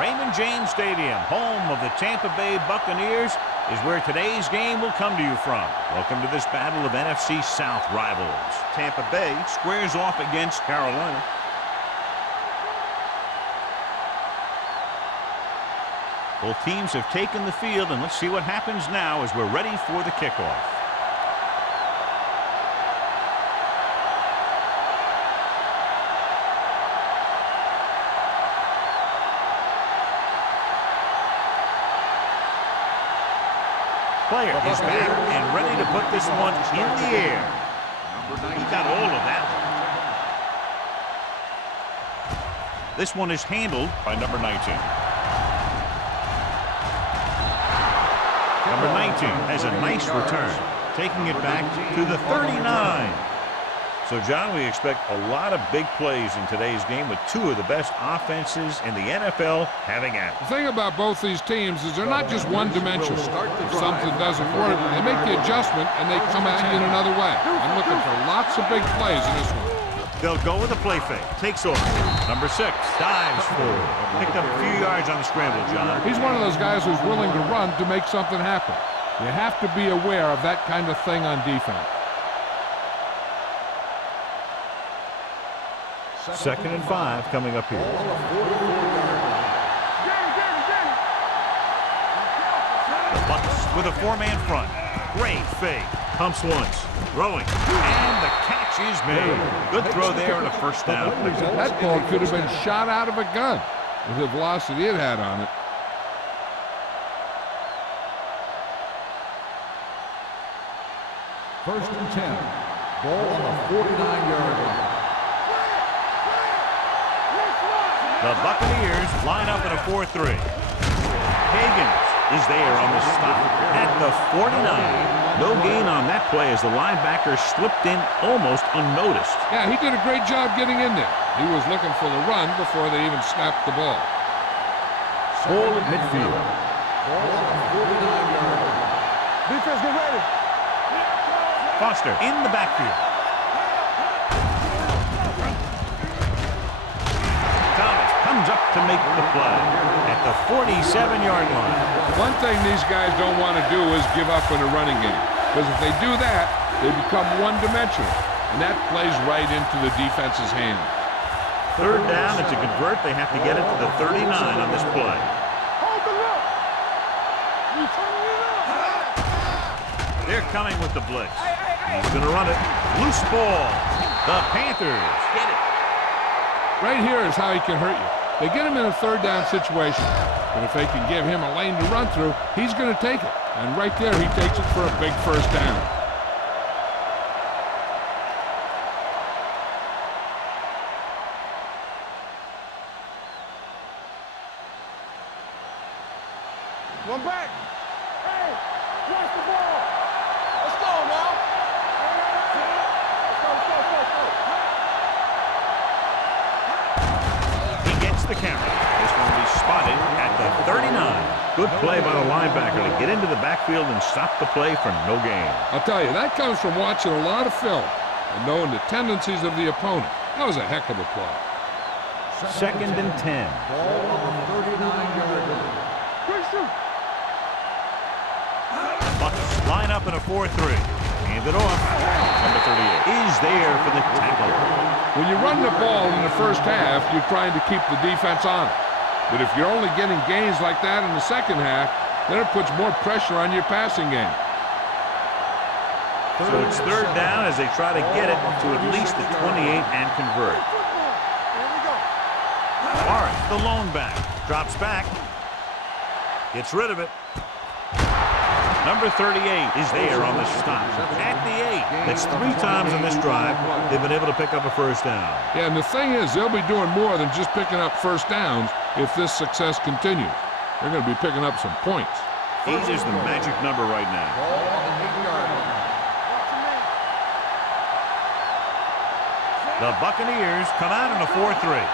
Raymond James Stadium, home of the Tampa Bay Buccaneers, is where today's game will come to you from. Welcome to this battle of NFC South rivals. Tampa Bay squares off against Carolina. Both teams have taken the field, and let's see what happens now as we're ready for the kickoff. Player is back and ready to put this one in the air. He got all of that one. This one is handled by number 19. Number 19 has a nice return, taking it back to the 39. So, John, we expect a lot of big plays in today's game with two of the best offenses in the NFL having at it. The thing about both these teams is they're not just one-dimensional. If something doesn't work, they make the adjustment and they come at you in another way. I'm looking for lots of big plays in this one. They'll go with a play fake. Takes off. Number 6 dives forward. Picked up a few yards on the scramble, John. He's one of those guys who's willing to run to make something happen. You have to be aware of that kind of thing on defense. 2nd and 5 coming up here. The Bucs with a 4-man front. Great fake. Pumps once. Throwing. And the catch is made. Good throw there and a first down. That ball could have been shot out of a gun with the velocity it had on it. First and 10. Ball on the 49-yard line. The Buccaneers line up in a 4-3. Higgins is there on the stop at the 49. No gain on that play as the linebacker slipped in almost unnoticed. Yeah, he did a great job getting in there. He was looking for the run before they even snapped the ball. Ball at midfield. Ball on the 49-yard line. Defense, get ready. Foster in the backfield. Comes up to make the play at the 47-yard line. One thing these guys don't want to do is give up in a running game, because if they do that, they become one-dimensional, and that plays right into the defense's hands. 3rd down, and to convert, they have to get it to the 39 on this play. Hold the look. You turning it up. They're coming with the blitz. He's going to run it. Loose ball. The Panthers get it. Right here is how he can hurt you. They get him in a 3rd down situation, but if they can give him a lane to run through, he's going to take it. And right there, he takes it for a big first down. One back. Hey, watch the ball. Let's go now. The camera. This one will be spotted at the 39. Good play by the linebacker to get into the backfield and stop the play for no gain. I'll tell you, that comes from watching a lot of film and knowing the tendencies of the opponent. That was a heck of a play. 2nd and 10. Ball on the 39-yard line. Bucs line up in a 4-3. Hand it off. Number 38 is there for the tackle. When you run the ball in the first half, you're trying to keep the defense on it. But if you're only getting gains like that in the second half, then it puts more pressure on your passing game. So it's 3rd down as they try to get it to at least the 28 and convert. Warren, the lone back, drops back, gets rid of it. Number 38 is there on the stop at the 8. That's 3 times in this drive they've been able to pick up a first down. Yeah, and the thing is, they'll be doing more than just picking up first downs if this success continues. They're going to be picking up some points. 8 is the magic number right now. Ball on the 8-yard line. The Buccaneers come out in a 4-3.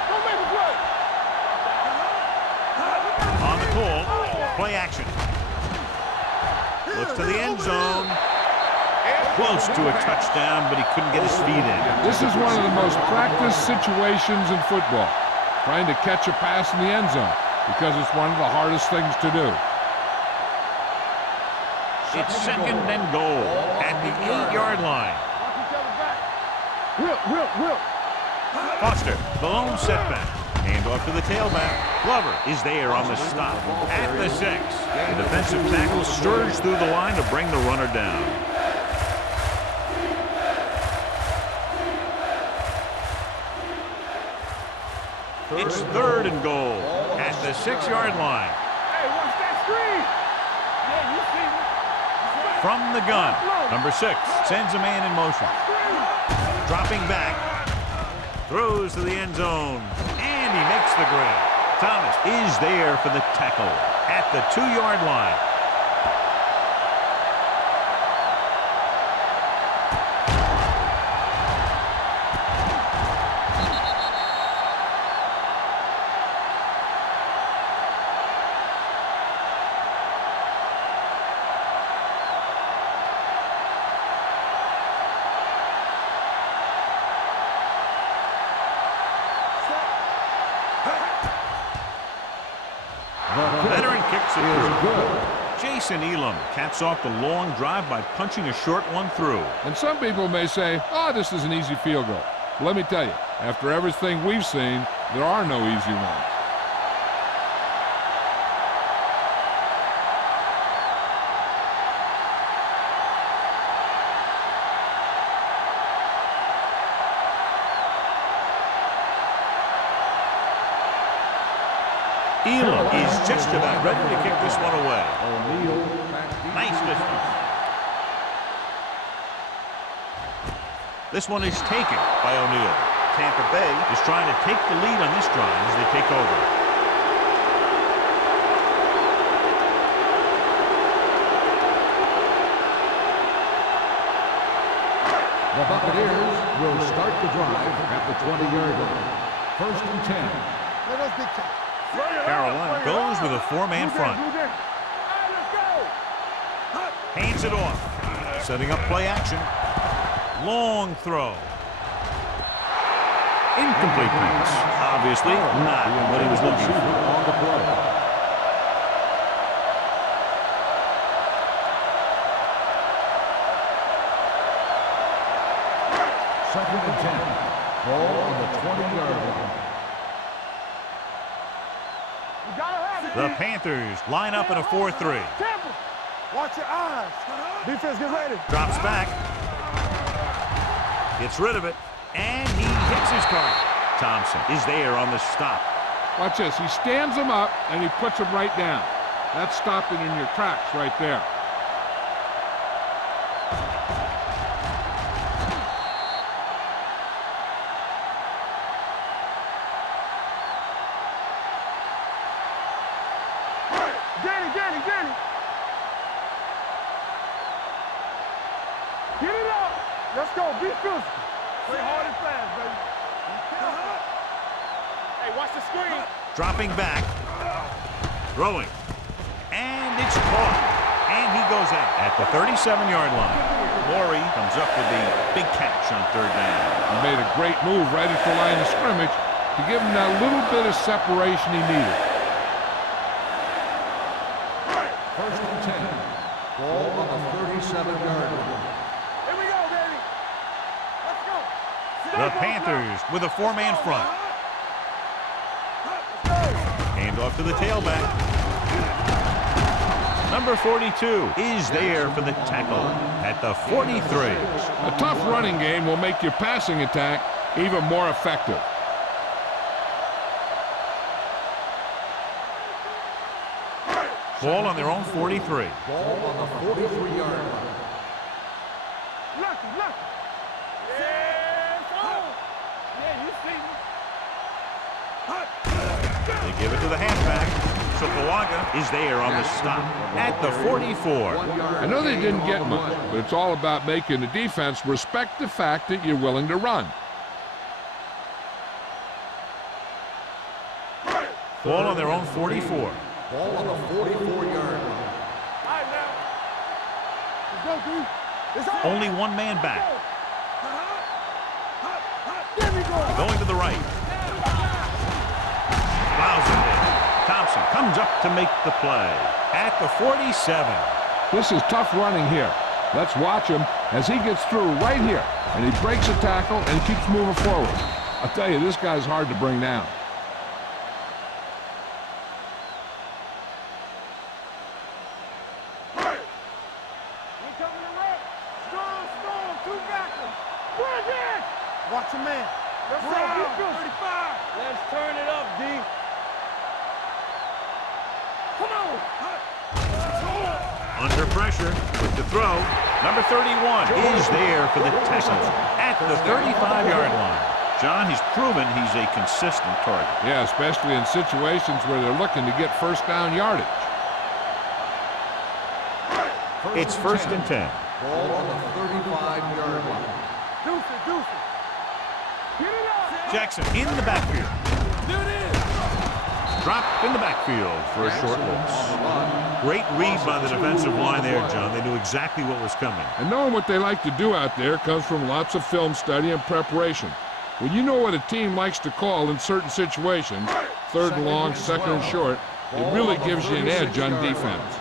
On the call, play action. Looks to the end zone. Close to a touchdown, but he couldn't get his feet in. This is one of the most practiced situations in football, trying to catch a pass in the end zone. because it's one of the hardest things to do. It's second and goal at the 8-yard line. Watch each other back. Will. Foster, the lone setback. Hand off to the tailback. Glover is there on the stop at the 6. The defensive tackle surged through the line to bring the runner down. It's third and goal at the 6-yard line. Hey, watch that screen. Yeah, you see me. From the gun, number 6 sends a man in motion. Dropping back, throws to the end zone, and he makes the grab. Thomas is there for the tackle at the 2-yard line. Veteran kicks it through. Jason Elam caps off the long drive by punching a short one through. And some people may say, oh, this is an easy field goal. Let me tell you, after everything we've seen, there are no easy ones. Elam is just about ready to kick this one away. Nice distance. This one is taken by O'Neal. Tampa Bay is trying to take the lead on this drive as they take over. The Buccaneers will start the drive at the 20-yard line. First and 10. Let us big time. Carolina goes with a 4-man front. Hands it off. Setting up play action. Long throw. Incomplete pass. Obviously not what he was looking for. On the play. Second and 10. Ball on the 20-yard line. The Panthers line up in a 4-3. Watch your eyes. Defense, get ready. Drops back. Gets rid of it. And he hits his target. Thompson is there on the stop. Watch this. He stands him up, and he puts him right down. That's stopping in your tracks right there. Danny. Get it up. Let's go. Be physical. Play hard and fast, baby. Hey, watch the screen. Dropping back. Throwing. And it's caught. And he goes out at the 37-yard line. Morey comes up with the big catch on third down. He made a great move right at the line of scrimmage to give him that little bit of separation he needed. First and 10. Ball on the 37-yard line. Here we go, baby. Let's go. The Panthers with a 4-man front. Hand off to the tailback. Number 42 is there for the tackle at the 43. A tough running game will make your passing attack even more effective. Ball on their own 43. Ball on the 43-yard line. Lucky. Yeah, you see me. They give it to the halfback. Sopoaga is there on the stop at the 44. I know they didn't get much, but it's all about making the defense respect the fact that you're willing to run. Ball on their own 44. Ball on the 44-yard line. All right, now. Let's go, dude. It's on. Only one man back. There we go. Going to the right. Plows it in. Thompson comes up to make the play at the 47. This is tough running here. Let's watch him as he gets through right here. And he breaks a tackle and keeps moving forward. I'll tell you, this guy's hard to bring down. Watch your man. Let's go, 35. Let's turn it up, D. Come on. Under pressure with the throw. Number 31 is there for the tackle at the 35-yard line. John, he's proven he's a consistent target. Yeah, especially in situations where they're looking to get first down yardage. It's first and 10. Ball on the 35-yard line. Deuce it. Get it up. Jackson in the backfield. There it is. Dropped in the backfield for a short loss. Great read by the defensive line there, John. They knew exactly what was coming. And knowing what they like to do out there comes from lots of film study and preparation. When you know what a team likes to call in certain situations, third and long, second and short, it really gives you an edge on defense.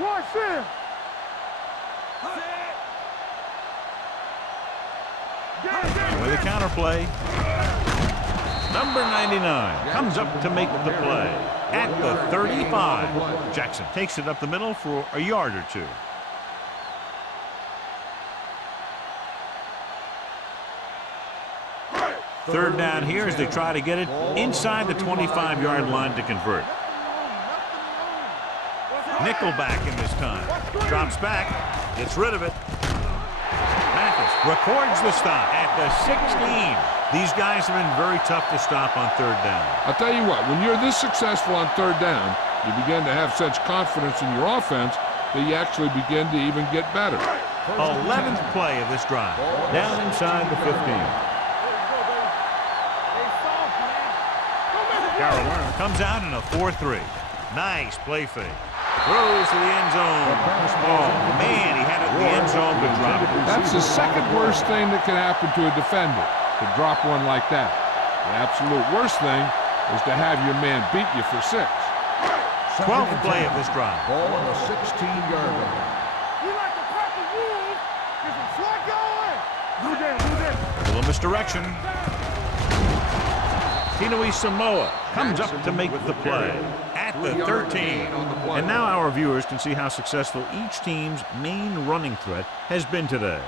Watch him. With a counter play. Number 99 comes up to make the play at the 35. Jackson takes it up the middle for a yard or two. Third down here as they try to get it inside the 25-yard line to convert. Nickelback in this time. Drops back. Gets rid of it. Mathis records the stop at the 16. These guys have been very tough to stop on third down. I'll tell you what, when you're this successful on third down, you begin to have such confidence in your offense that you actually begin to even get better. 11th play of this drive. Down inside the 15. Carolina comes out in a 4-3. Nice play fake. Throws to the end zone. Oh, man, he had it in the end zone to drop it. That's the second worst thing that can happen to a defender, to drop one like that. The absolute worst thing is to have your man beat you for 6. 12th play of this drive. Ball on the 16-yard line. You like to pack the wolves, because it's not going. Do that. A little misdirection. Tinui Samoa comes up to make the play at the 13. And now our viewers can see how successful each team's main running threat has been today.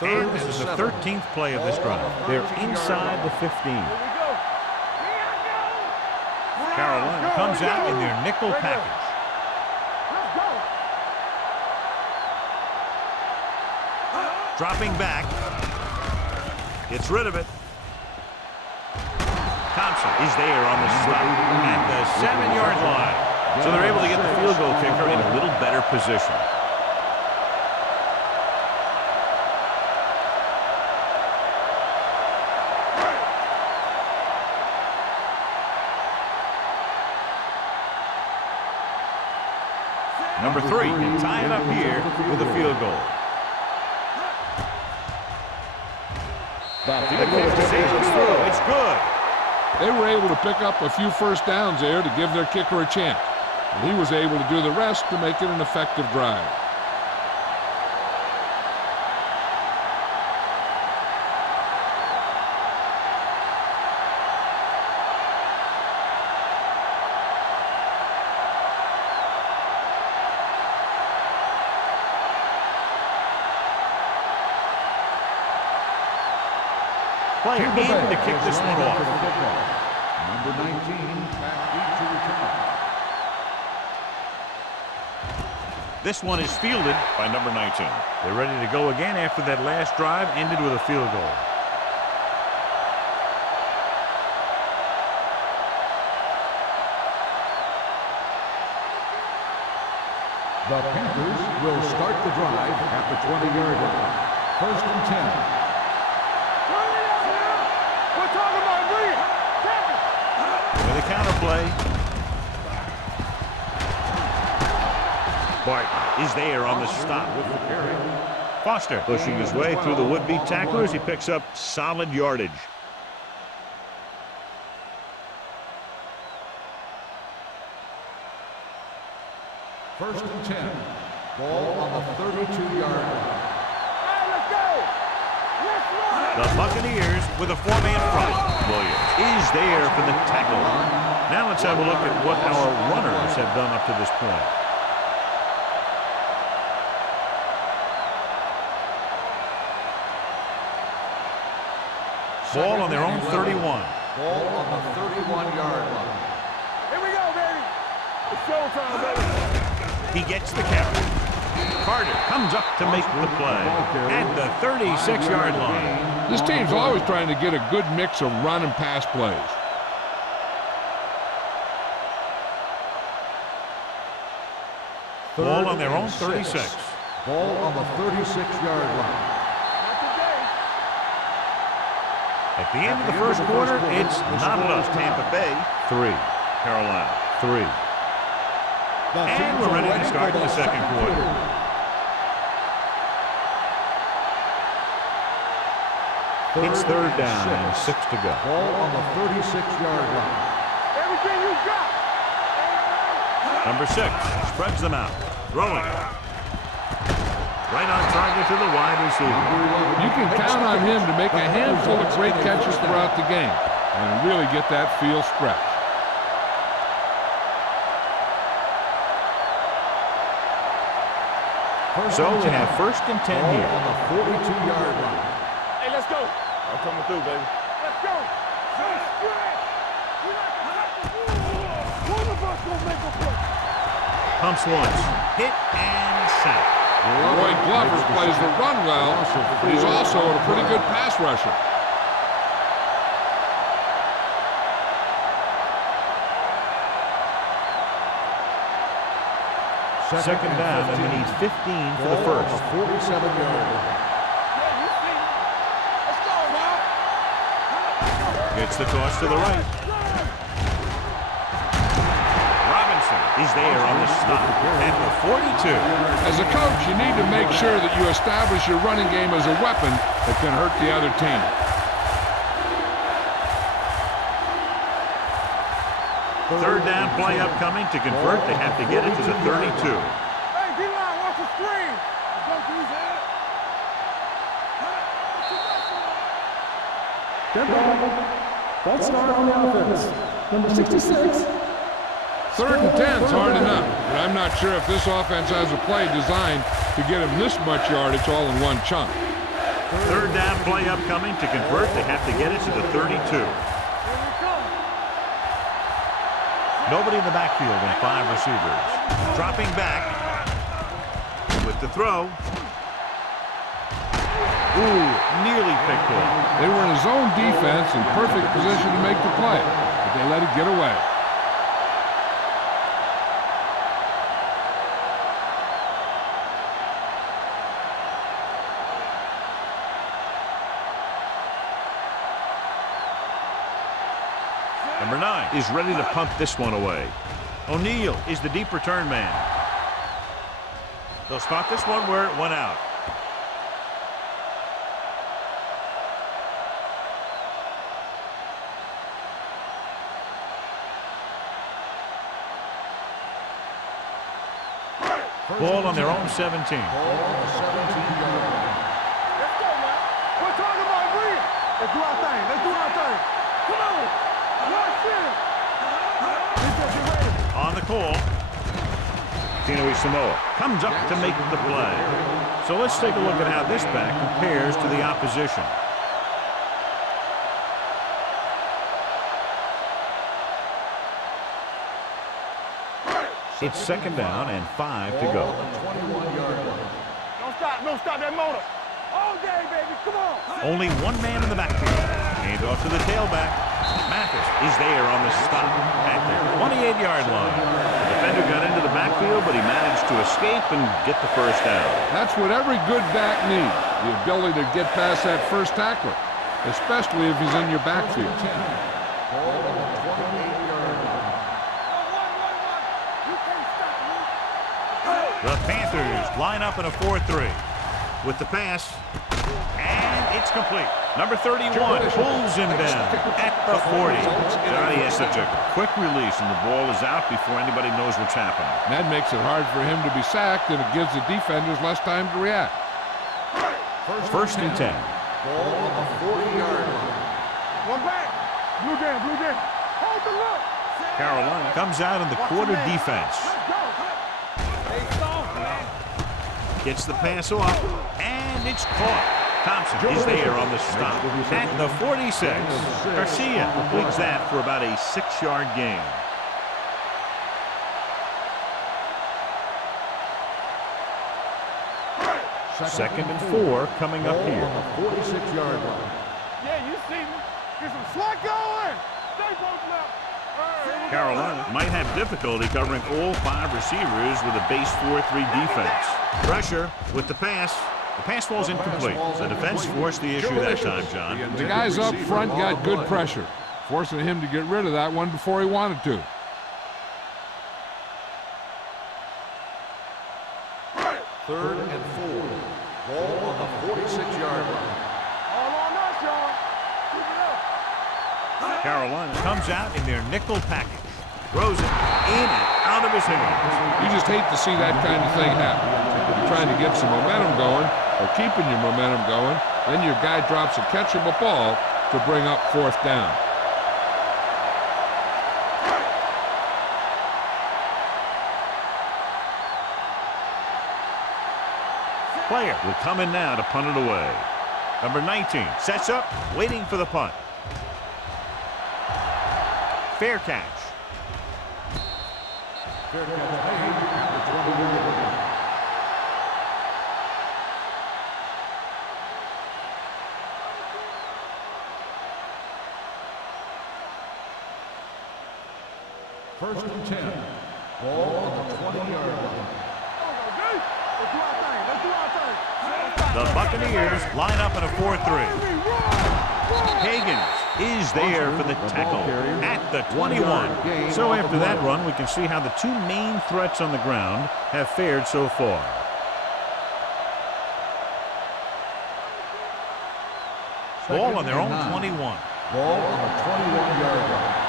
And this is the 13th play of this drive. They're inside the 15. Carolina comes out in their nickel package. Dropping back. Gets rid of it. Thompson is there on the stop at the 7-yard line. So they're able to get the field goal kicker in a little better position. Number 3 can tie it up here with a field goal. The kick sails through. It's good. They were able to pick up a few first downs there to give their kicker a chance. And he was able to do the rest to make it an effective drive. Player in to kick this one off. Number 19, back to return. This one is fielded by number 19. They're ready to go again after that last drive ended with a field goal. The Panthers will start the drive at the 20-yard line. First and 10. With a counter play. Barton is there on the stop with the carry. Foster pushing his way through the would-be tacklers. He picks up solid yardage. First and 10. Ball on the 32-yard line. Hey, let's go! Let's run! The Buccaneers with a four-man front. Williams is there for the tackle. Now let's have a look at what our runners have done up to this point. Ball on their own 31. Ball on the 31-yard line. Here we go, baby! It's showtime, baby! He gets the catch. Carter comes up to make the play at the 36-yard line. This team's always trying to get a good mix of run and pass plays. Ball on their own 36. Ball on the 36-yard line. Not today. At the end of the first quarter, it's not enough. Tampa Bay 3, Carolina 3. And we're ready to start the second quarter. It's third down and 6 to go. Ball on the 36-yard line. Everything you got! Number 6 spreads them out. Throwing. Right on target to the wide receiver. You can count on him to make a handful of great catches throughout the game and really get that field stretch. So we have first and 10 here. On the 42-yard line. Hey, let's go! I'm coming through, baby. Let's go! Let's stretch! We like to have to do it. One of us gonna make a play. Pumps once. Hit and sack. Roy Glover plays the run well, but he's also a pretty good pass rusher. Second down, and we need 15 for the first. 47-yard line. Yeah, you see. Let's go, now. Gets the toss to the right. Robinson is there on the stop at the 42. As a coach, you need to make sure that you establish your running game as a weapon that can hurt the other team. Third down play upcoming. To convert, they have to get it to the 32. Hey, D-line, watch the screen. Let's go, through his head. False start on the offense. Number 66. Third and 10's hard enough, but I'm not sure if this offense has a play designed to get him this much yardage all in one chunk. Third down play upcoming. To convert, they have to get it to the 32. Here we come. Nobody in the backfield and 5 receivers. Dropping back with the throw. Ooh, nearly picked off. They were in a zone defense in perfect position to make the play, but they let it get away. Number 9 is ready to punt this one away. O'Neal is the deep return man. They'll spot this one where it went out. Ball on their own 17. Ball on the 17-yard line. Let's go, man. We're talking about Reed. Let's do our thing. Let's do our thing. Come on. Rush in. Defense, you ready? On the call. Tino Samoa comes up to make the play. So let's take a look at how this back compares to the opposition. It's second down and 5 to go. Ball on the 21-yard line. Don't stop that motor. All day, baby. Come on. Only one man in the backfield. Hand off to the tailback. Mathis is there on the stop at the 28-yard line. The defender got into the backfield, but he managed to escape and get the first down. That's what every good back needs, the ability to get past that first tackler, especially if he's in your backfield. Ball on the 28-yard line. You can't stop me. The Panthers line up in a 4-3. With the pass, And it's complete. Number 31 pulls him down at the 40. Johnny has such a quick release, and the ball is out before anybody knows what's happening. That makes it hard for him to be sacked, and it gives the defenders less time to react. First and 10. Ball on the 40-yard line. One back. Blue game, blue game. Hold the look. Carolina comes out in the quarter defense. Let's go. Hey, soft, man. Gets the pass off, and it's caught. Thompson is there on the stop at the 46. Garcia completes that for about a 6-yard gain. Second and 4 coming up here. 46-yard line. Yeah, you see me. Get some slack going. Stay both left. Carolina might have difficulty covering all 5 receivers with a base 4-3 defense. Pressure with the pass. The pass falls incomplete. The defense forced the issue that time, John. The guys up front got good pressure, forcing him to get rid of that one before he wanted to. Third and 4. Ball on the 46-yard line. All on us, y'all. Keep it up. Carolina comes out in their nickel package. Throws it in and out of his hands. You just hate to see that kind of thing happen. You're trying to get some momentum going, or keeping your momentum going, then your guy drops a catchable ball to bring up 4th down. Player will come in now to punt it away. Number 19 sets up, waiting for the punt. Fair catch. Fair catch made at the 20-yard line. First and 10. Ball on the 20-yard line. Let's do our thing. Let's do our thing. The Buccaneers line up in a 4-3. Higgins is there for the tackle at the 21. So after that run, we can see how the 2 main threats on the ground have fared so far. Ball on their own 21. Ball on the 21-yard line.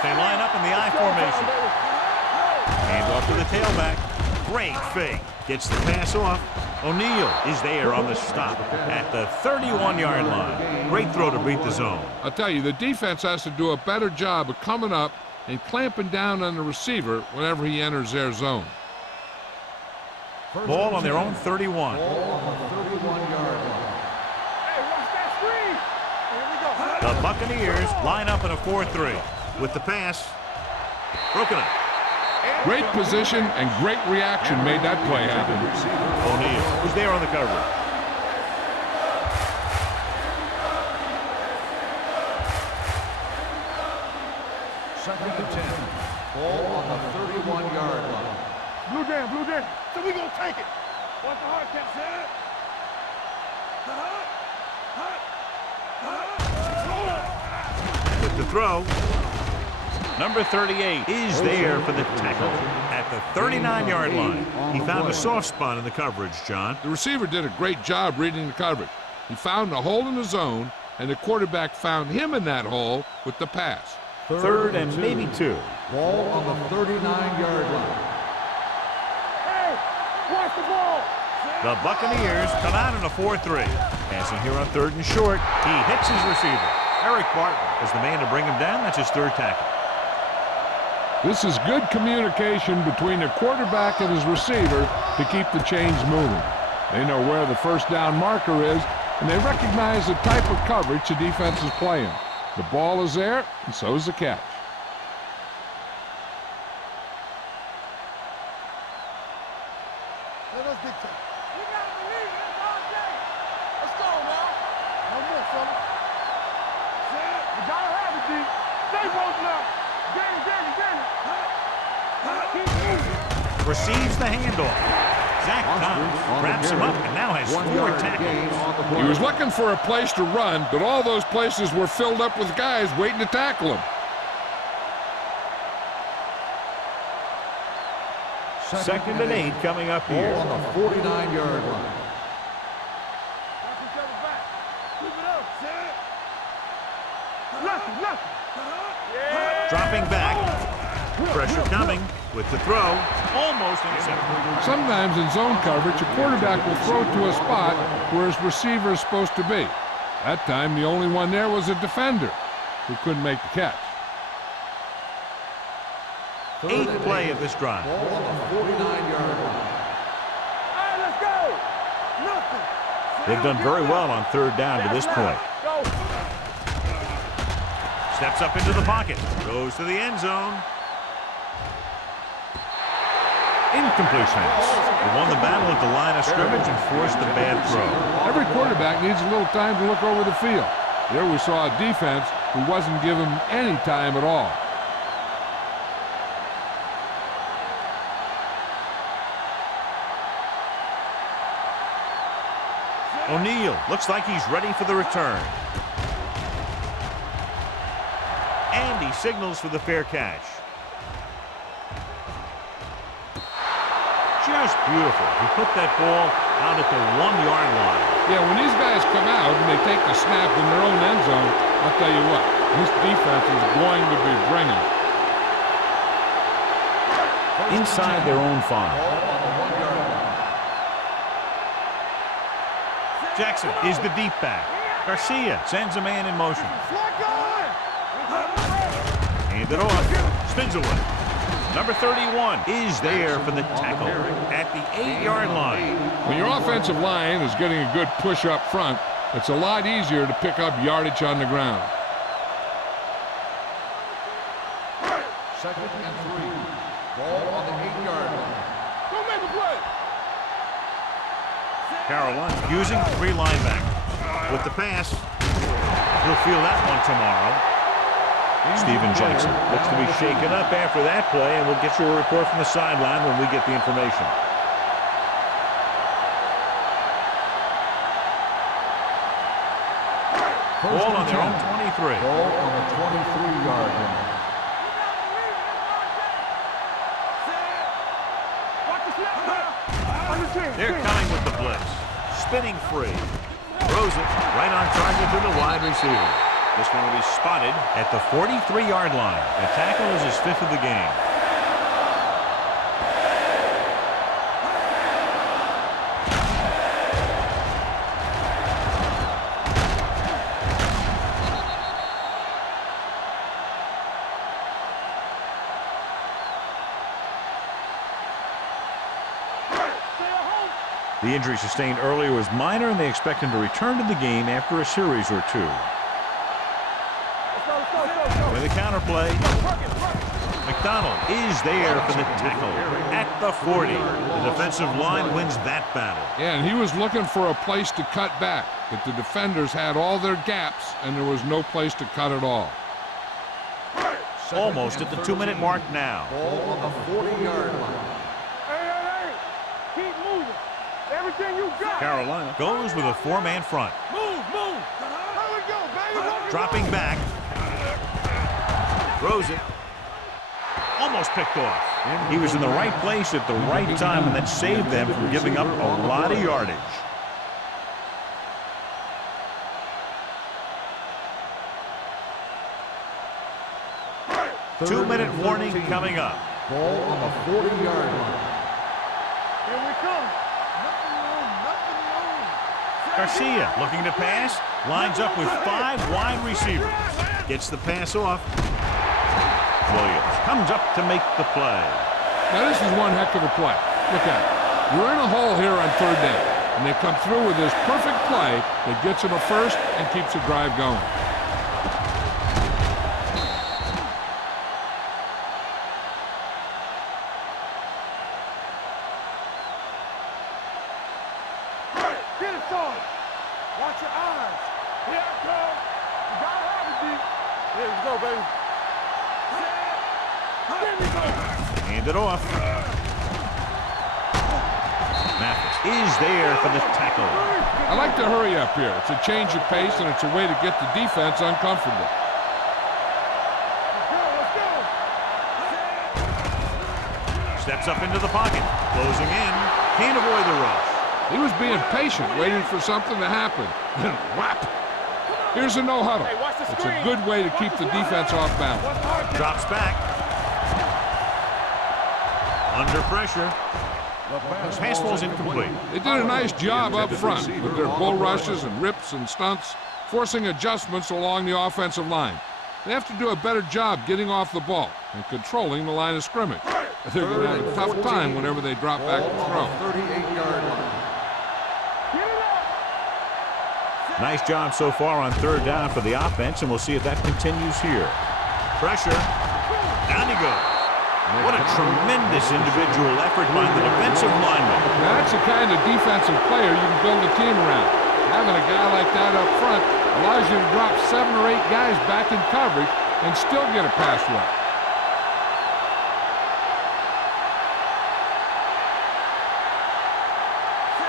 They line up in the I formation. Hand off to the tailback. Great fake. Gets the pass off. O'Neal is there on the stop at the 31-yard line. Great throw to beat the zone. I'll tell you, the defense has to do a better job of coming up and clamping down on the receiver whenever he enters their zone. Ball on their own 31. Ball on the 31-yard line. Hey, watch that screen. Here we go. The Buccaneers line up in a 4-3 with the pass. Broken up. Great position and great reaction made that play happen. O'Neal was there on the coverage. Second and 10. Ball on the 31-yard line. Blue jam, blue jam. So we gonna take it. Watch the hard catch, set. With the throw. Number 38 is there for the tackle at the 39-yard line. He found a soft spot in the coverage, John. The receiver did a great job reading the coverage. He found a hole in the zone, and the quarterback found him in that hole with the pass. Third and maybe 2. Ball on the 39-yard line. Hey, watch the ball. The Buccaneers come out in a 4-3. Passing here on 3rd and short. He hits his receiver. Eric Barton is the man to bring him down. That's his 3rd tackle. This is good communication between the quarterback and his receiver to keep the chains moving. They know where the first down marker is, and they recognize the type of coverage the defense is playing. The ball is there, and so is the catch. Let us dictate. We gotta believe it. It's all day. Let's go, man. No more, fella. We gotta have it, D. Stay both left. Receives the handoff. Zach Thomas wraps him up and now has 4 tackles. He was looking for a place to run, but all those places were filled up with guys waiting to tackle him. 2nd and 8 coming up Ball here. on the 49-yard line. Dropping back. Pressure coming with the throw. Almost intercepted. Sometimes in zone coverage, a quarterback will throw to a spot where his receiver is supposed to be. That time, the only one there was a defender who couldn't make the catch. 8th play of this drive. Ball on the 49-yard line. They've done very well on 3rd down to this point. Steps up into the pocket. Goes to the end zone. Incomplete pass. They won the battle at the line of scrimmage and forced a bad throw. Every quarterback needs a little time to look over the field. Here we saw a defense who wasn't given any time at all. O'Neal looks like he's ready for the return. And he signals for the fair catch. Just beautiful. He put that ball out at the 1-yard line. Yeah, when these guys come out and they take the snap in their own end zone, I'll tell you what, this defense is going to be bringing it. Inside their own 5. Jackson is the deep back. Garcia sends a man in motion. Hand it off. Spins away. Number 31 is there for the tackle at the 8-yard line. When your offensive line is getting a good push up front, it's a lot easier to pick up yardage on the ground. 2nd and 3. Ball on the 8-yard line. Go make a play. Carolina using 3 linebackers. With the pass, he'll feel that one tomorrow. Steven Jackson looks to be shaken up after that play, and we'll get you a report from the sideline when we get the information. Ball on their own 23. Ball on the 23-yard line. They're coming with the blitz. Spinning free. Throws it right on target to the wide receiver. This one will be spotted at the 43-yard line. The tackle is his 5th of the game. The injury sustained earlier was minor, and they expect him to return to the game after a series or 2. With a counterplay, McDonald is there for the tackle at the 40. The defensive line wins that battle. Yeah, and he was looking for a place to cut back, but the defenders had all their gaps, and there was no place to cut at all. Almost at the 2-minute mark now. Ball on the 40-yard line. Hey. Keep moving. Everything you got. Carolina goes with a 4-man front. Move. Here we go, baby. Dropping back. Throws it. Almost picked off. He was in the right place at the right time, and that saved them from giving up a lot of yardage. Two-minute warning coming up. Ball on the 40-yard line. Here we come. Nothing wrong. Garcia looking to pass. Lines up with 5 wide receivers. Gets the pass off. Williams comes up to make the play. Now, this is one heck of a play. Look at it. You're in a hole here on 3rd down, and they come through with this perfect play that gets them a first and keeps the drive going. Get it started. Watch your eyes. Here it comes. You gotta have it, D. Here we go, baby. There we go. Hand it off. Mathis is there for the tackle. I like to hurry up here. It's a change of pace, and it's a way to get the defense uncomfortable. Let's go. Steps up into the pocket. Closing in. Can't avoid the rush. He was being patient, waiting for something to happen. Then whap! Here's a no-huddle. It's a good way to keep the defense off balance. Drops back. Under pressure. Pass falls incomplete. They did a nice job up front with their bull rushes and rips and stunts, forcing adjustments along the offensive line. They have to do a better job getting off the ball and controlling the line of scrimmage. They're going to have a tough time whenever they drop back to throw. 38-yard line. Nice job so far on third down for the offense, and we'll see if that continues here. Pressure. Down he goes. What a tremendous individual effort by the defensive lineman. Now, that's the kind of defensive player you can build a team around. Having a guy like that up front allows you to drop 7 or 8 guys back in coverage and still get a pass rush.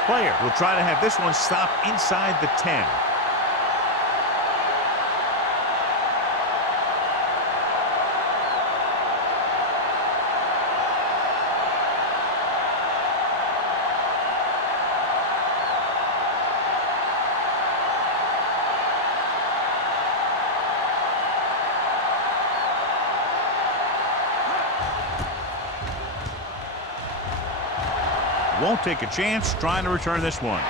Player will try to have this one stop inside the 10. Won't take a chance trying to return this one.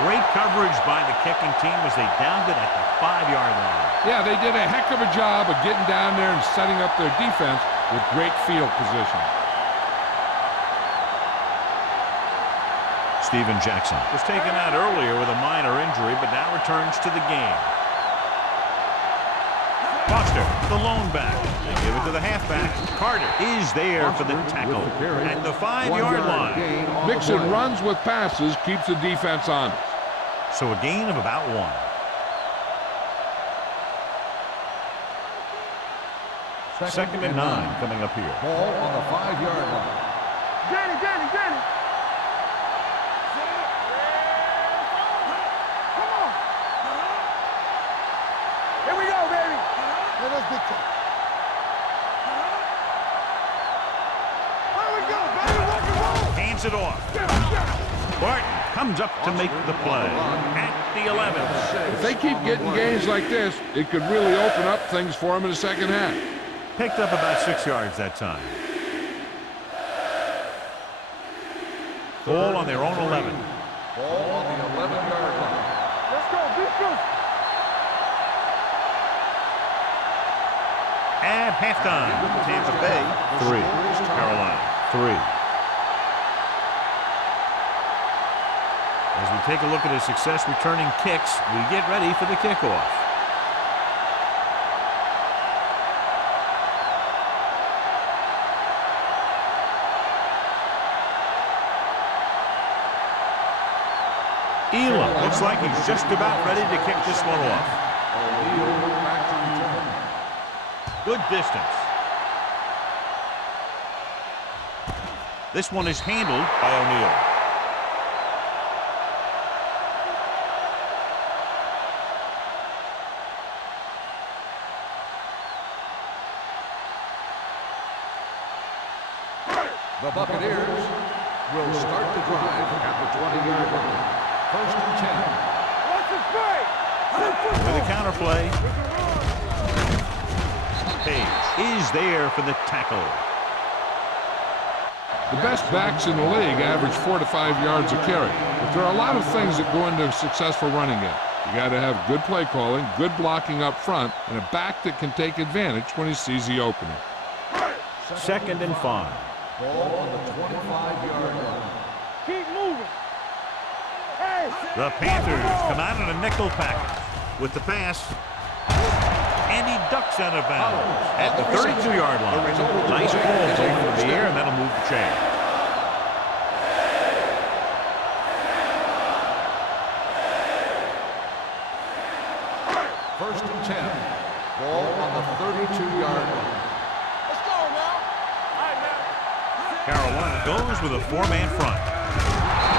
Great coverage by the kicking team as they downed it at the 5-yard line. Yeah, they did a heck of a job of getting down there and setting up their defense with great field position. Steven Jackson was taken out earlier with a minor injury, but now returns to the game. Foster, the lone back. They give it to the halfback. Carter is there for the tackle at the 5-yard line. Mixing runs with passes keeps the defense honest. So a gain of about 1. Second and 9 coming up here. Ball on the 5-yard line. Danny. Come on. Here we go, baby. Yeah, that's big time. There we go, baby. Rock and roll. Hands it off. Barton comes up to make the play at the 11. If they keep getting games like this, it could really open up things for them in the second half. Picked up about 6 yards that time. Ball on their own 11. Ball on the 11-yard line. Let's go, beat this. At halftime, Tampa Bay 3, Carolina 3. As we take a look at his success returning kicks, we get ready for the kickoff. Elam looks like he's just about ready to kick this one off. Good distance. This one is handled by O'Neal. The Buccaneers will start the drive at the 20-yard line. First and 10. Watch it play. With a counterplay. Page is there for the tackle. The best backs in the league average 4 to 5 yards a carry. But there are a lot of things that go into a successful running game. You got to have good play calling, good blocking up front, and a back that can take advantage when he sees the opening. Second and 5. Ball on the 25-yard line. Keep moving. Hey. The Panthers come out in a nickel package with the pass. And he ducks out of bounds at the 32-yard line. Nice ball over the air, and that'll move the chain. First and 10. Ball on the 32-yard line. Let's go now. All right, now. Carolina goes with a 4-man front.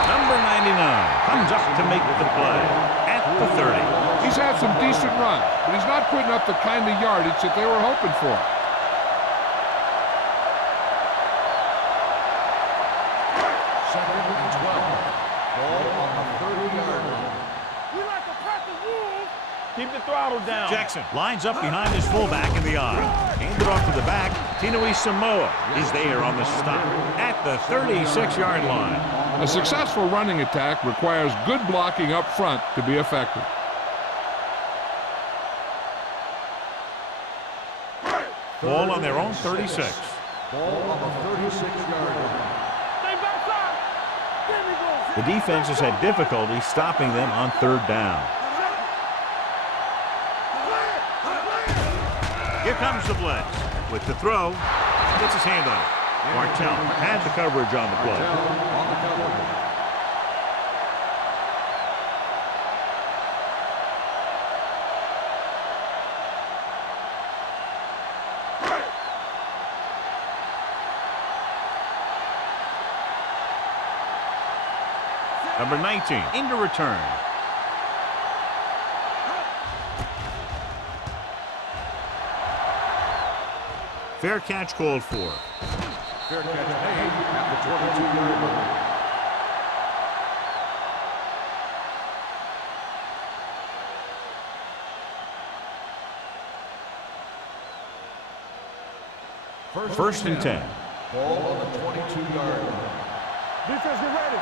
Number 99 comes up to make the play at the 30. He's had some decent runs, but he's not putting up the kind of yardage that they were hoping for. Keep the throttle down. Jackson lines up behind his fullback in the eye. Handed off to the back. Tinui Samoa is there on the stop at the 36-yard line. A successful running attack requires good blocking up front to be effective. Ball on their own 36. Ball on the 36-yard line. Stay backside. There we go. The defense has had difficulty stopping them on third down. Here comes the blitz. With the throw, gets his hand on it. Martell had the coverage on the play. On the cover. Number 19 into return. Fair catch called for. Fair catch made at the 22-yard line. First and 10. Ball on the 22-yard line. Defense, get ready.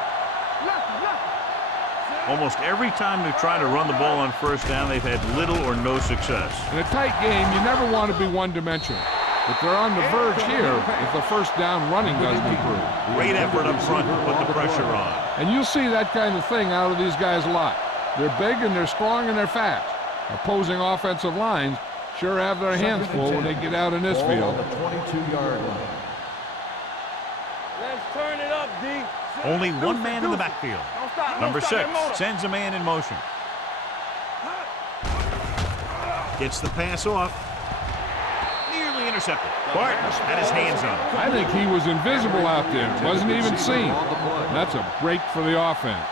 Left. Almost every time they try to run the ball on first down, they've had little or no success. In a tight game, you never want to be one-dimensional. But they're on the verge here if the first down running doesn't improve. Great effort up front to put the pressure on. And you'll see that kind of thing out of these guys a lot. They're big and they're strong and they're fast. Opposing offensive lines sure have their hands full when they get out in this Ball on field. the 22-yard line. Let's turn it up, D. Only one man in the backfield. Don't stop. Number Don't stop 6 that motor. sends a man in motion. Gets the pass off. Nearly intercepted. Barton had his hands on it. I think he was invisible out there. Wasn't even seen. That's a break for the offense.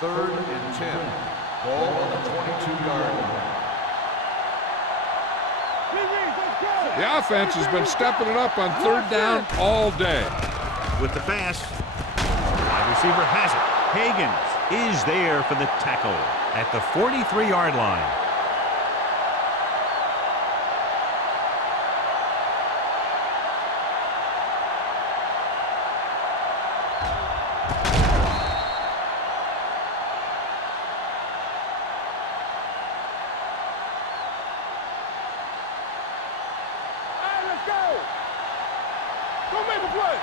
Third and 10. Ball on the 22-yard line. Let's go. The offense has been stepping it up on third down all day. With the pass, wide receiver has it. Higgins is there for the tackle at the 43-yard line. Hey, let's go. Go make a play.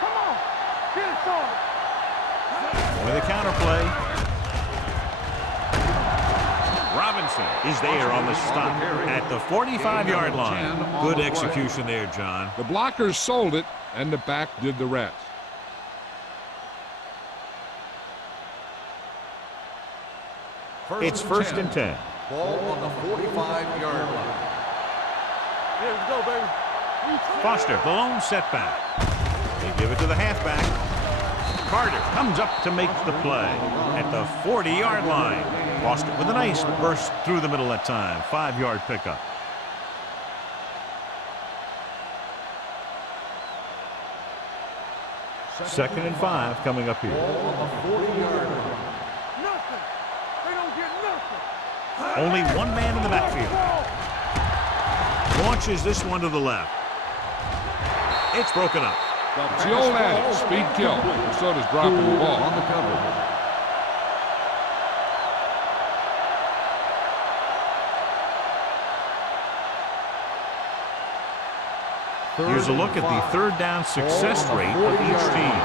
Come on. Get it started. With a counter play. Robinson is there on the stop at the 45-yard line. Good execution there, John. The blockers sold it, and the back did the rest. It's first and 10. Ball on the 45-yard line. Here we go, baby. Foster, the lone setback. They give it to the halfback. Carter comes up to make the play at the 40-yard line. Foster with a nice burst through the middle that time. 5-yard pickup. Second and 5 coming up here. Ball on the 40-yard line. Nothing. They don't get nothing. Only one man in the backfield. Launches this one to the left. It's broken up. It's the old adage, speed kill. So does dropping the ball. On the cover. Here's a look at the third down success rate of each team.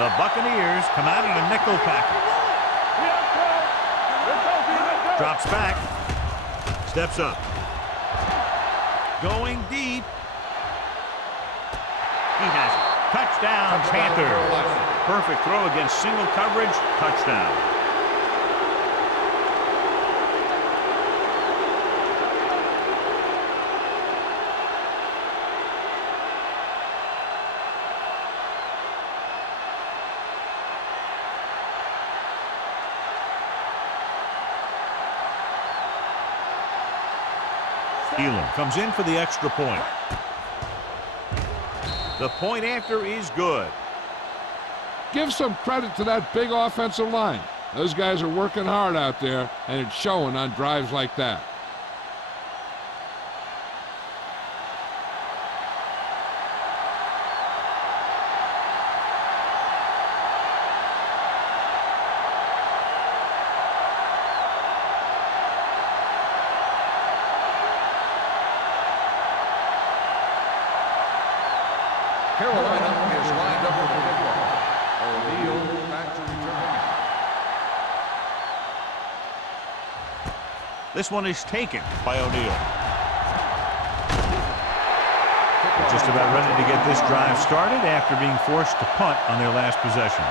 The Buccaneers come out in a nickel package. Drops back. Steps up. Going deep. He has it. Touchdown, Panthers. Perfect throw against single coverage. Touchdown. Elam comes in for the extra point. The point after is good. Give some credit to that big offensive line. Those guys are working hard out there, and it's showing on drives like that. Carolina is lined up for the kickoff. O'Neal back to return. This one is taken by O'Neal. Just about ready to get this drive started after being forced to punt on their last possession.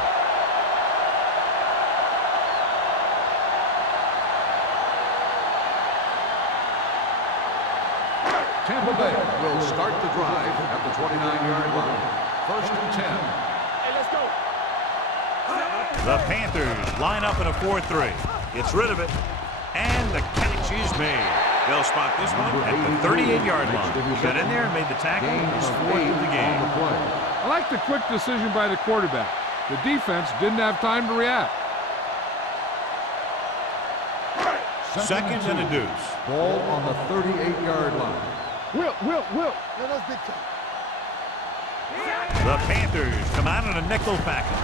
Tampa Bay will start the drive at the 29-yard line. First and 10. Hey, let's go. The Panthers line up in a 4-3. Gets rid of it, and the catch is made. They'll spot this one at the 38-yard line. Got in there and made the tackle. It's fourth of the game. I like the quick decision by the quarterback. The defense didn't have time to react. Second and a deuce. Ball on the 38-yard line. Will. Let us big time. The Panthers come out in a nickel package.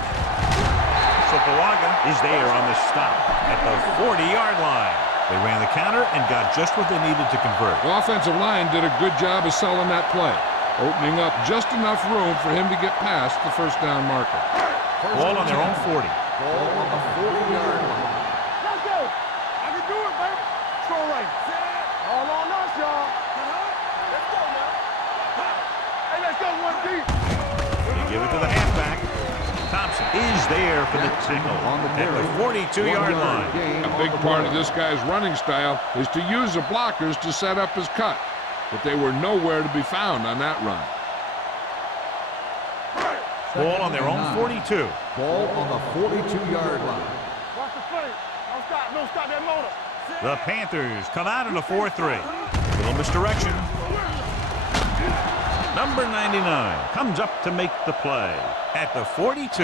Sopoaga is there on the stop at the 40-yard line. They ran the counter and got just what they needed to convert. The offensive line did a good job of selling that play, opening up just enough room for him to get past the first down marker. Ball on their own 40. Ball on the 40-yard line. Let's go. I can do it, baby. Throw right. All on us, y'all. Let's go, man. Hey, let's go, one deep. You give it to the halfback. Thompson is there for the tackle at the 42-yard line. A big part of this guy's running style is to use the blockers to set up his cut, but they were nowhere to be found on that run. Ball on their own 42. Ball on the 42-yard line. Watch the play. Don't stop that motor. The Panthers come out in a 4-3. Little misdirection. Number 99 comes up to make the play at the 42.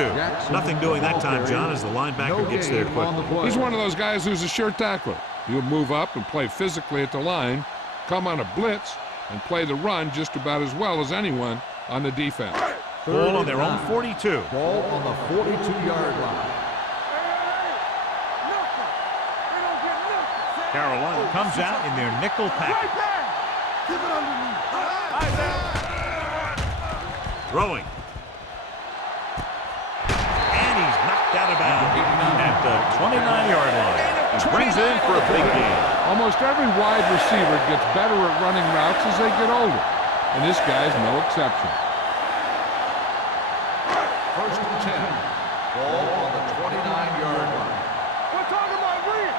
Nothing doing that time, John, as the linebacker gets there quickly. He's one of those guys who's a sure tackler. He'll move up and play physically at the line, come on a blitz, and play the run just about as well as anyone on the defense. Ball on their own 42. Ball on the 42-yard line. Carolina comes out in their nickel package. Keep it underneath. Throwing. And he's knocked out of bounds at the 29-yard line. He brings it in for a big game. Almost every wide receiver gets better at running routes as they get older, and this guy's no exception. First and 10. Ball on the 29-yard line. We're talking about win.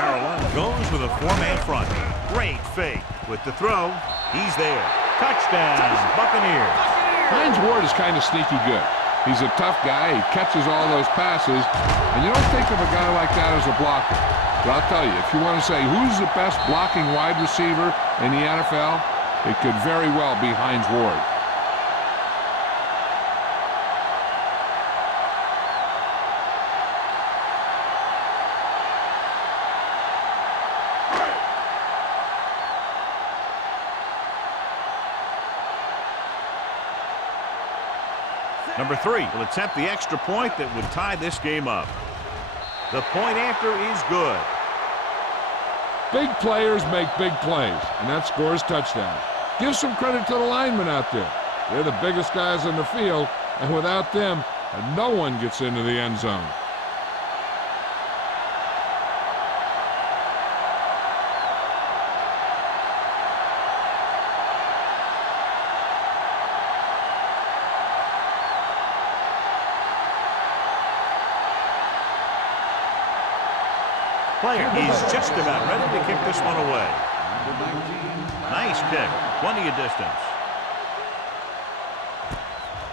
Carolina goes with a four-man front. Great fake with the throw. He's there. Touchdown, Buccaneers. Hines Ward is kind of sneaky good. He's a tough guy. He catches all those passes, and you don't think of a guy like that as a blocker. But I'll tell you, if you want to say who's the best blocking wide receiver in the NFL, it could very well be Hines Ward. Number 3 will attempt the extra point that would tie this game up. The point after is good. Big players make big plays, and that scores touchdowns. Give some credit to the linemen out there. They're the biggest guys in the field, and without them, no one gets into the end zone. Player is just about ready to kick this one away. Nice kick, plenty of distance.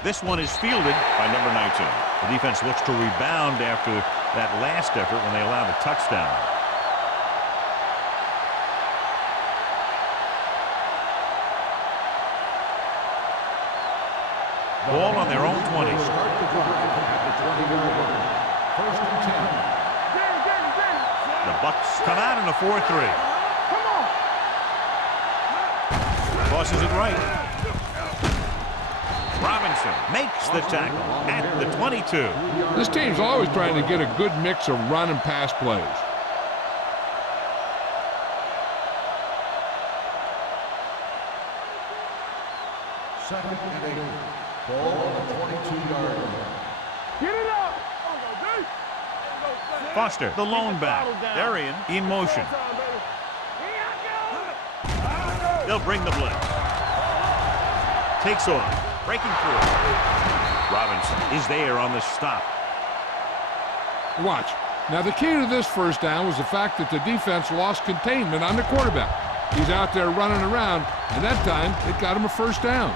This one is fielded by number 19. The defense looks to rebound after that last effort when they allowed a touchdown. Ball on their own 20. Start the drive at the 20-yard line. First and 10. The Bucks come out in a 4-3. Come on. Crosses it right. Robinson makes the tackle at the 22. This team's always trying to get a good mix of run and pass plays. Second and 8. Ball on the 22-yard line. Get it up. Foster, the lone back. Darian in motion. They'll bring the blitz. Takes off. Breaking through. Robinson is there on the stop. Watch. Now, the key to this first down was the fact that the defense lost containment on the quarterback. He's out there running around, and that time it got him a first down.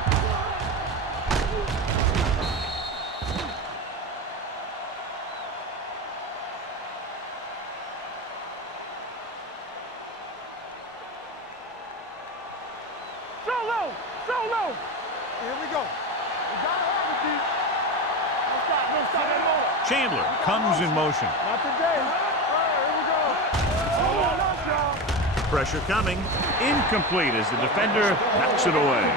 Solo. Here we go. We gotta have it, D. No stop that motor. Chandler comes in motion. Not today. All right, here we go. Hold on up, y'all. Pressure coming. Incomplete as the defender knocks it away.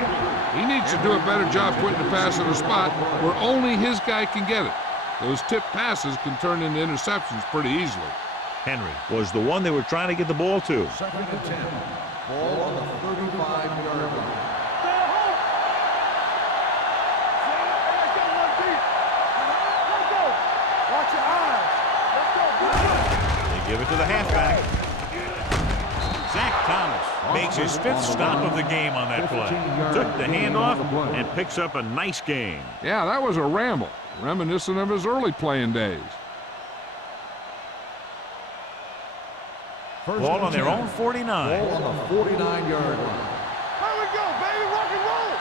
He needs to do a better job putting the pass in a spot where only his guy can get it. Those tip passes can turn into interceptions pretty easily. Henry was the one they were trying to get the ball to. Second and 10. Ball on the 35-yard line. They give it to the halfback. Zach Thomas makes his 5th stop of the game on that play. Took the handoff and picks up a nice gain. Yeah, that was a ramble, reminiscent of his early playing days. Ball on their own 49. Ball on the 49-yard line. Here we go, baby. Rock and roll.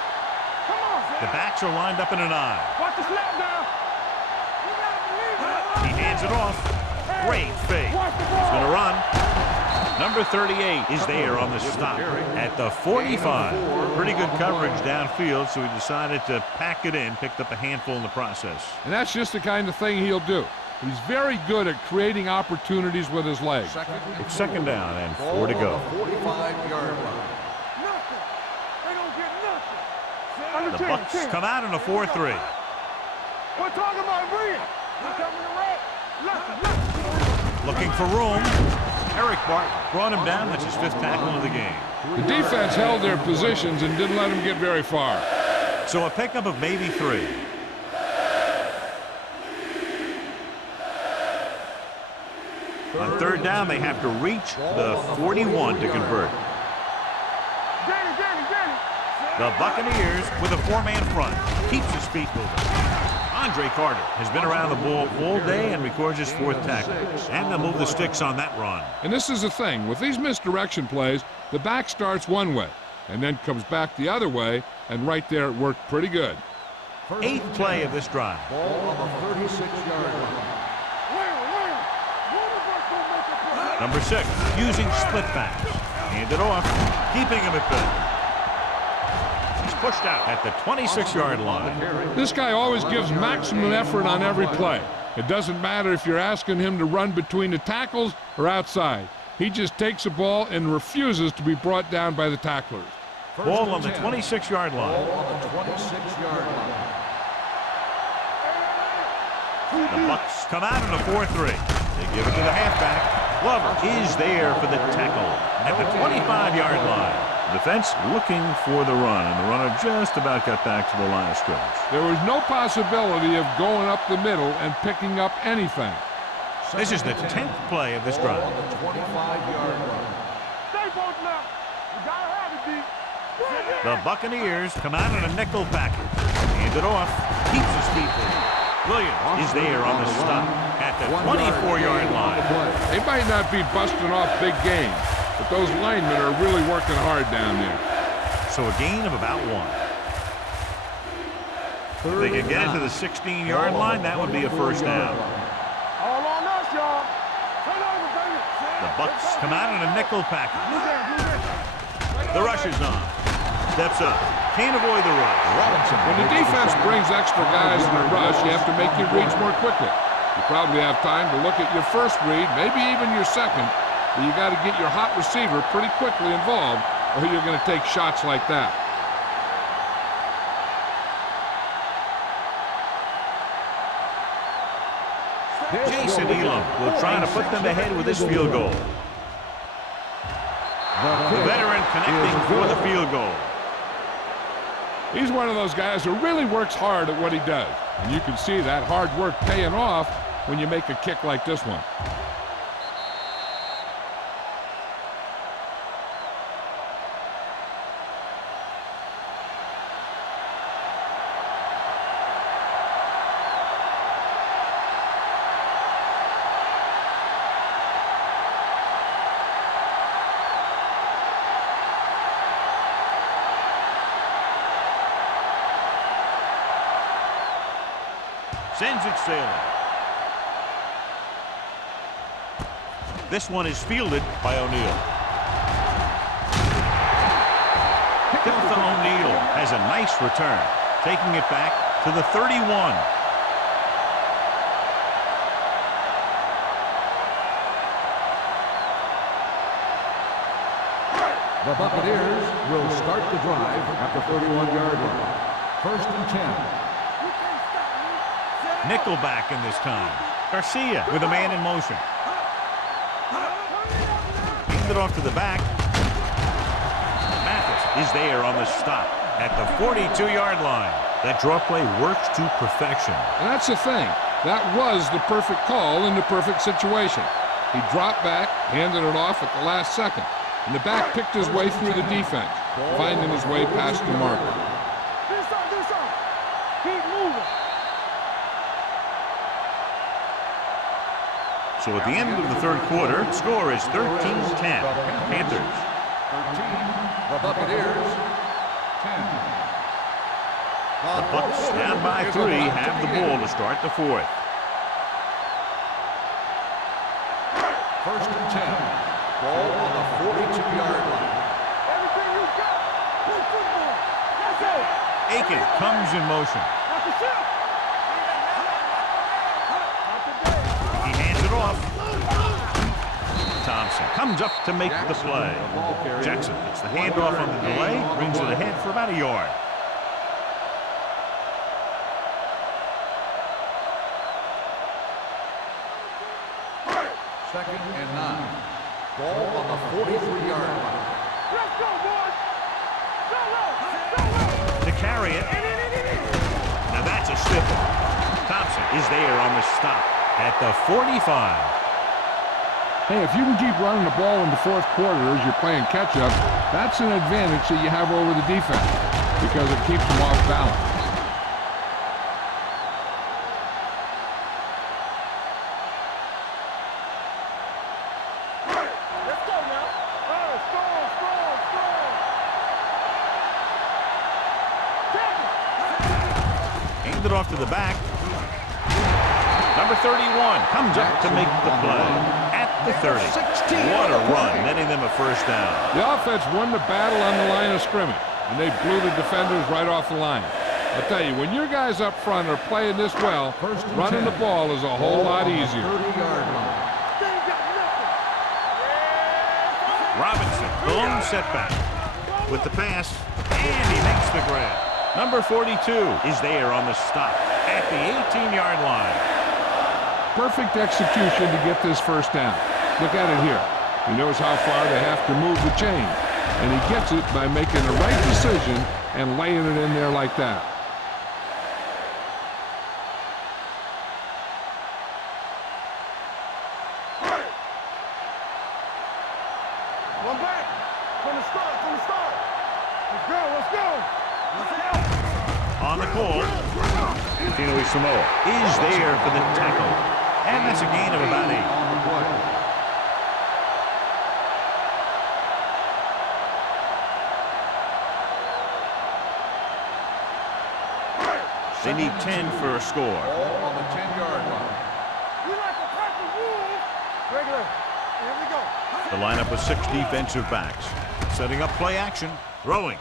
Come on, Zach. The backs are lined up in an I. Watch the snap down. You gotta believe it. He hands it off. Great fake. He's going to run. Number 38 is there on the stop at the 45. Pretty good coverage downfield, so he decided to pack it in, picked up a handful in the process. And that's just the kind of thing he'll do. He's very good at creating opportunities with his legs. It's second down and 4 to go. 45-yard line. Nothing. They don't get nothing. The Bucks come out in a 4-3. We're talking about Reed. We're coming to red. Left. Looking for room. Eric Barton brought him down. That's his 5th tackle of the game. The defense held their positions and didn't let him get very far. So a pickup of maybe 3. On third down, they have to reach the 41 to convert. The Buccaneers with a 4-man front. Keeps his feet moving. Andre Carter has been around the ball all day and records his 4th tackle. And they'll move the sticks on that run. And this is the thing. With these misdirection plays, the back starts one way and then comes back the other way, and right there it worked pretty good. 8th play of this drive. Ball on the 36-yard line. Number 6, using split backs. Hand it off, keeping him at bay. He's pushed out at the 26-yard line. This guy always gives maximum effort on every play. It doesn't matter if you're asking him to run between the tackles or outside. He just takes the ball and refuses to be brought down by the tacklers. Ball on the 26-yard line. Ball on the 26-yard line. The Bucks come out in a 4-3. They give it to the halfback. Glover is there for the tackle at the 25-yard line. Defense looking for the run, and the runner just about got back to the line of scrimmage. There was no possibility of going up the middle and picking up anything. This is the 10th play of this drive. Ball on the 25-yard line. Stay both now. You gotta have it, D. The Buccaneers come out in a nickel package. Hand it off. Keeps his feet moving. Williams is there on the stop at the 24-yard line. They might not be busting off big games, but those linemen are really working hard down there. So a gain of about 1. If they can get it to the 16-yard line, that would be a first down. All on us, y'all. Turn over, baby. The Bucks come out in a nickel package. The rush is on. Steps up. Can't avoid the rush. Robinson. When the defense brings extra guys in the rush, you have to make your reads more quickly. You probably have time to look at your first read, maybe even your second, but you got to get your hot receiver pretty quickly involved, or you're going to take shots like that. Jason Elam will try to put them ahead with his field goal. The veteran connecting for the field goal. He's one of those guys who really works hard at what he does. And you can see that hard work paying off when you make a kick like this one. Sends it sailing. This one is fielded by O'Neal. Delta O'Neal has a nice return, taking it back to the 31. The Buccaneers will start the drive at the 31-yard line. 1st and 10. Nickelback in this time. Garcia with a man in motion. Hand it off to the back. Mathis is there on the stop at the 42-yard line. That draw play works to perfection. And that's the thing. That was the perfect call in the perfect situation. He dropped back, handed it off at the last second, and the back picked his way through the defense, finding his way past the marker. Keep moving. So at the end of the third quarter, score is 13-10. Panthers. 13. The Buccaneers. 10. The Bucs down by 3 have the ball to start the fourth. 1st and 10. Ball on the 42-yard line. Everything you got. Play football. That's it. Aiken comes in motion. Not the ship. He hands it off. Thompson comes up to make the play. Jackson gets the handoff on the delay, brings it ahead for about a yard. Second and 9. Ball on the 43-yard line. Let's go, boys. Go, To carry it. Now that's a stifle. Thompson is there on the stop at the 45. Hey, if you can keep running the ball in the fourth quarter as you're playing catch-up, that's an advantage that you have over the defense because it keeps them off balance. Let's go now. Strong. Hand it off to the back. Number 31 comes up to make the play at the 30. What a run, netting them a first down. The offense won the battle on the line of scrimmage, and they blew the defenders right off the line. I'll tell you, when your guys up front are playing this well, running the ball is a whole lot easier. 30-yard line. Robinson, the lone setback. With the pass, and he makes the grab. Number 42 is there on the stop at the 18-yard line. Perfect execution to get this first down. Look at it here. He knows how far they have to move the chain, and he gets it by making the right decision and laying it in there like that. One back. From the start. Let's go. On the call, Tino Samoa is there for the tackle. And that's a gain of about 8. On the play. They need 10 for a score. Ball on the 10-yard line. We like to crack the rules. Regular. Here we go. The lineup of 6 defensive backs. Setting up play action. Throwing.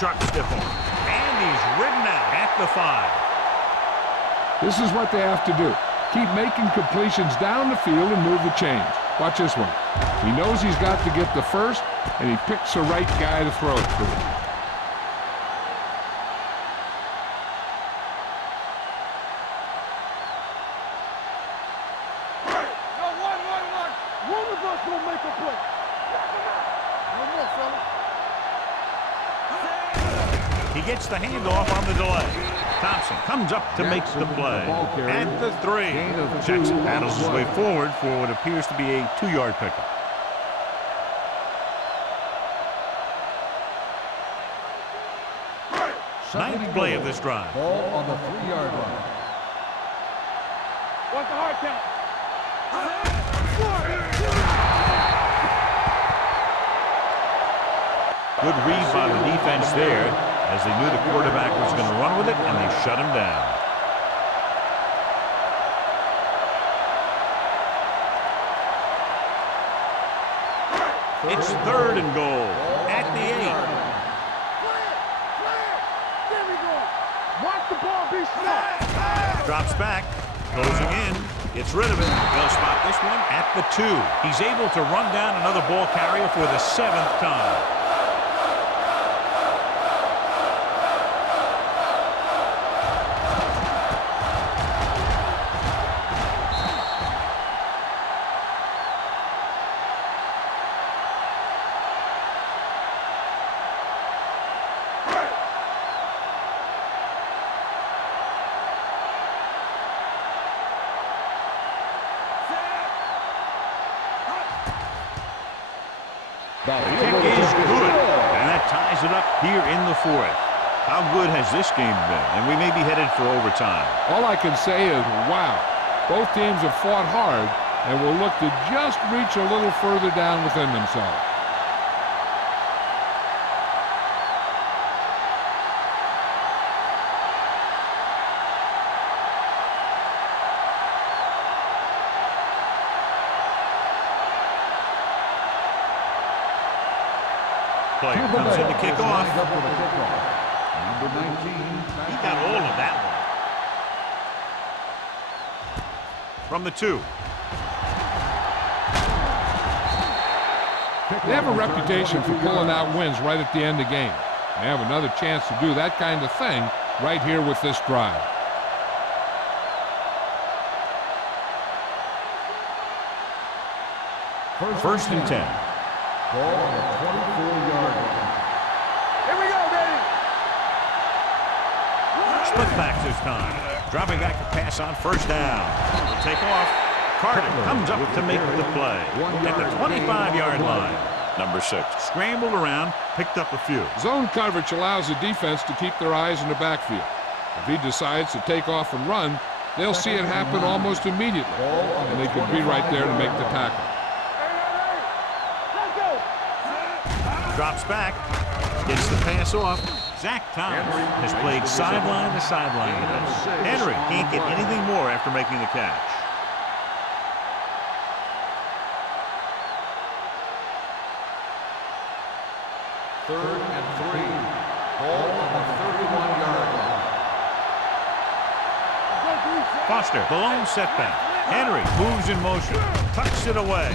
Sharp stiff arm. And he's ridden out at the 5. This is what they have to do. Keep making completions down the field and move the chains. Watch this one. He knows he's got to get the first, and he picks the right guy to throw it to. One of us gonna make a play. No more, fella. He gets the handoff on the delay. Thompson comes up to make the play. At the 3. Jackson battles his way forward for what appears to be a 2-yard pickup. Ninth play of this drive. Ball on the 3-yard line. What's the hard count? Good read by the defense there, as they knew the quarterback was going to run with it, and they shut him down. It's 3rd and goal at the 8. There we go. Watch the ball be snapped. Drops back, closing in, gets rid of it. They'll spot this one at the 2. He's able to run down another ball carrier for the 7th time. The kick is good, and that ties it up here in the 4th. How good has this game been? And we may be headed for overtime. All I can say is, wow. Both teams have fought hard and will look to just reach a little further down within themselves. Player comes in to kick off. Number 19. He got all of that one. From the 2. They have a reputation for pulling out wins right at the end of games. They have another chance to do that kind of thing right here with this drive. First and 10. Ball on the 24-yard line. Here we go, baby. Split back this time. Dropping back to pass on first down. He'll take off. Carter comes up to make the play at the 25-yard line. Number 6 scrambled around, picked up a few. Zone coverage allows the defense to keep their eyes in the backfield. If he decides to take off and run, they'll see it happen almost immediately, and they could be right there to make the tackle. Drops back, gets the pass off. Zach Thomas has played sideline to sideline today. Henry can't get anything more after making the catch. Third and 3. Ball on the 31-yard line. Foster, the lone setback. Henry moves in motion, tucks it away.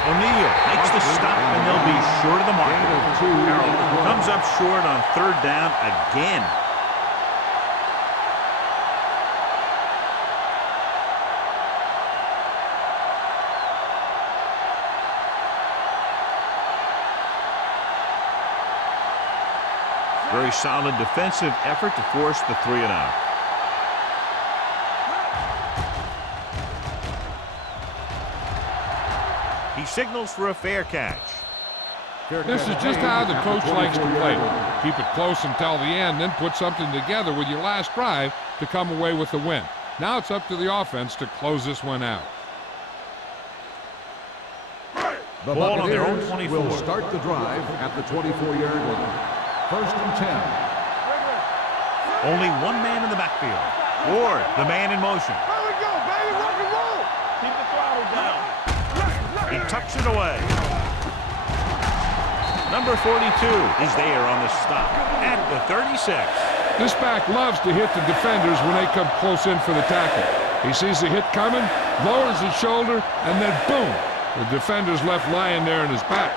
O'Neal makes the stop, and they'll be short of the mark. Carroll comes up short on 3rd down again. Very solid defensive effort to force the 3 and out. He signals for a fair catch. This is just how the coach likes to play. Keep it close until the end, then put something together with your last drive to come away with the win. Now it's up to the offense to close this one out. The Ball on their own Buccaneers 24. will start the drive at the 24-yard line. First and 10. Only one man in the backfield. Ward, the man in motion. Here we go, baby. Rock and roll. Keep the throttle down. He tucks it away. Number 42 is there on the stop at the 36. This back loves to hit the defenders when they come close in for the tackle. He sees the hit coming, lowers his shoulder, and then boom! The defender's left lying there in his back.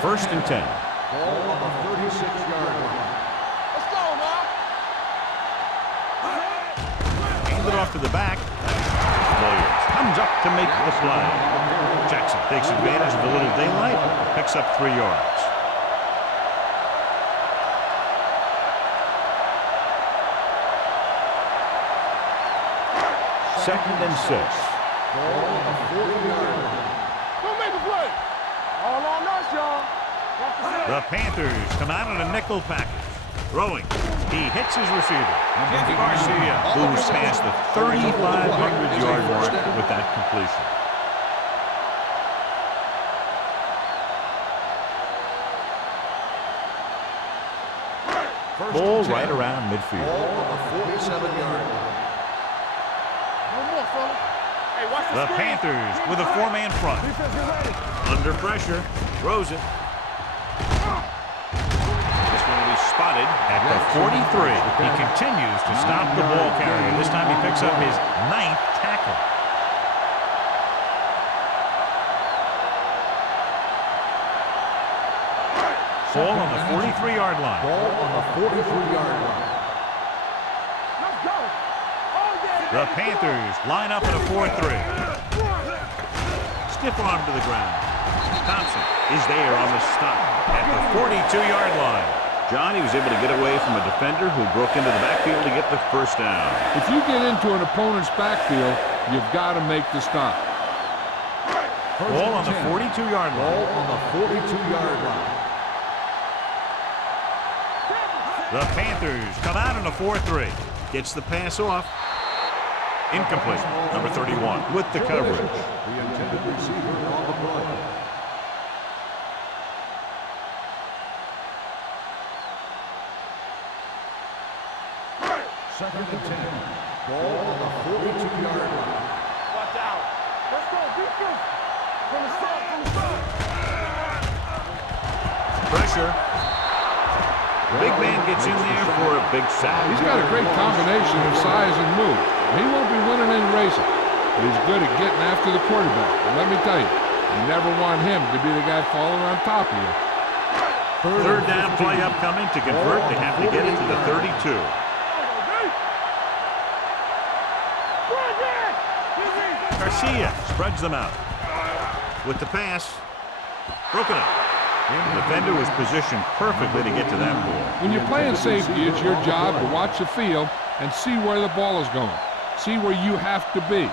First and 10. Ball on the 36-yard line. Let's go now. Hand it off to the back. Williams comes up to make the play. Jackson takes advantage of a little daylight, picks up 3 yards. Second and 6. Ball on the 40-yard line. Don't make a play. All on us, y'all. The Panthers come out in a nickel package. Throwing. He hits his receiver. Garcia moves past the 3,500-yard mark with that completion. Ball right around midfield. Ball on the 47-yard line. No more, fella. Hey, watch The Panthers with a 4-man front. Defense, get ready. Under pressure. Throws it. This one will be spotted at the 43. He continues to stop the ball carrier. This time he picks up his 9th tackle. Ball on the 43-yard line. Ball on the 43-yard line. Let's go. Oh, yeah. The Panthers line up in a 4-3. Stiff arm to the ground. Thompson is there on the stop at the 42-yard line. John, he was able to get away from a defender who broke into the backfield to get the first down. If you get into an opponent's backfield, you've got to make the stop. Ball on the 42-yard line. Ball on the 42-yard line. The Panthers come out in a 4-3. Gets the pass off. Incomplete. Number 31 with the coverage. The intended receiver on the play. Second and 10. Ball on the 42-yard line. Watch out. Let's go, defense. From the start, from the start. Pressure. Big man gets in there for a big sack. He's got a great combination of size and move. He won't be winning any races, but he's good at getting after the quarterback. And let me tell you, you never want him to be the guy falling on top of you. Third down play upcoming. To convert, they have to get it to the 32. Garcia spreads them out. With the pass, broken up. The defender was positioned perfectly to get to that ball. When you're playing safety, it's your job to watch the field and see where the ball is going. See where you have to be.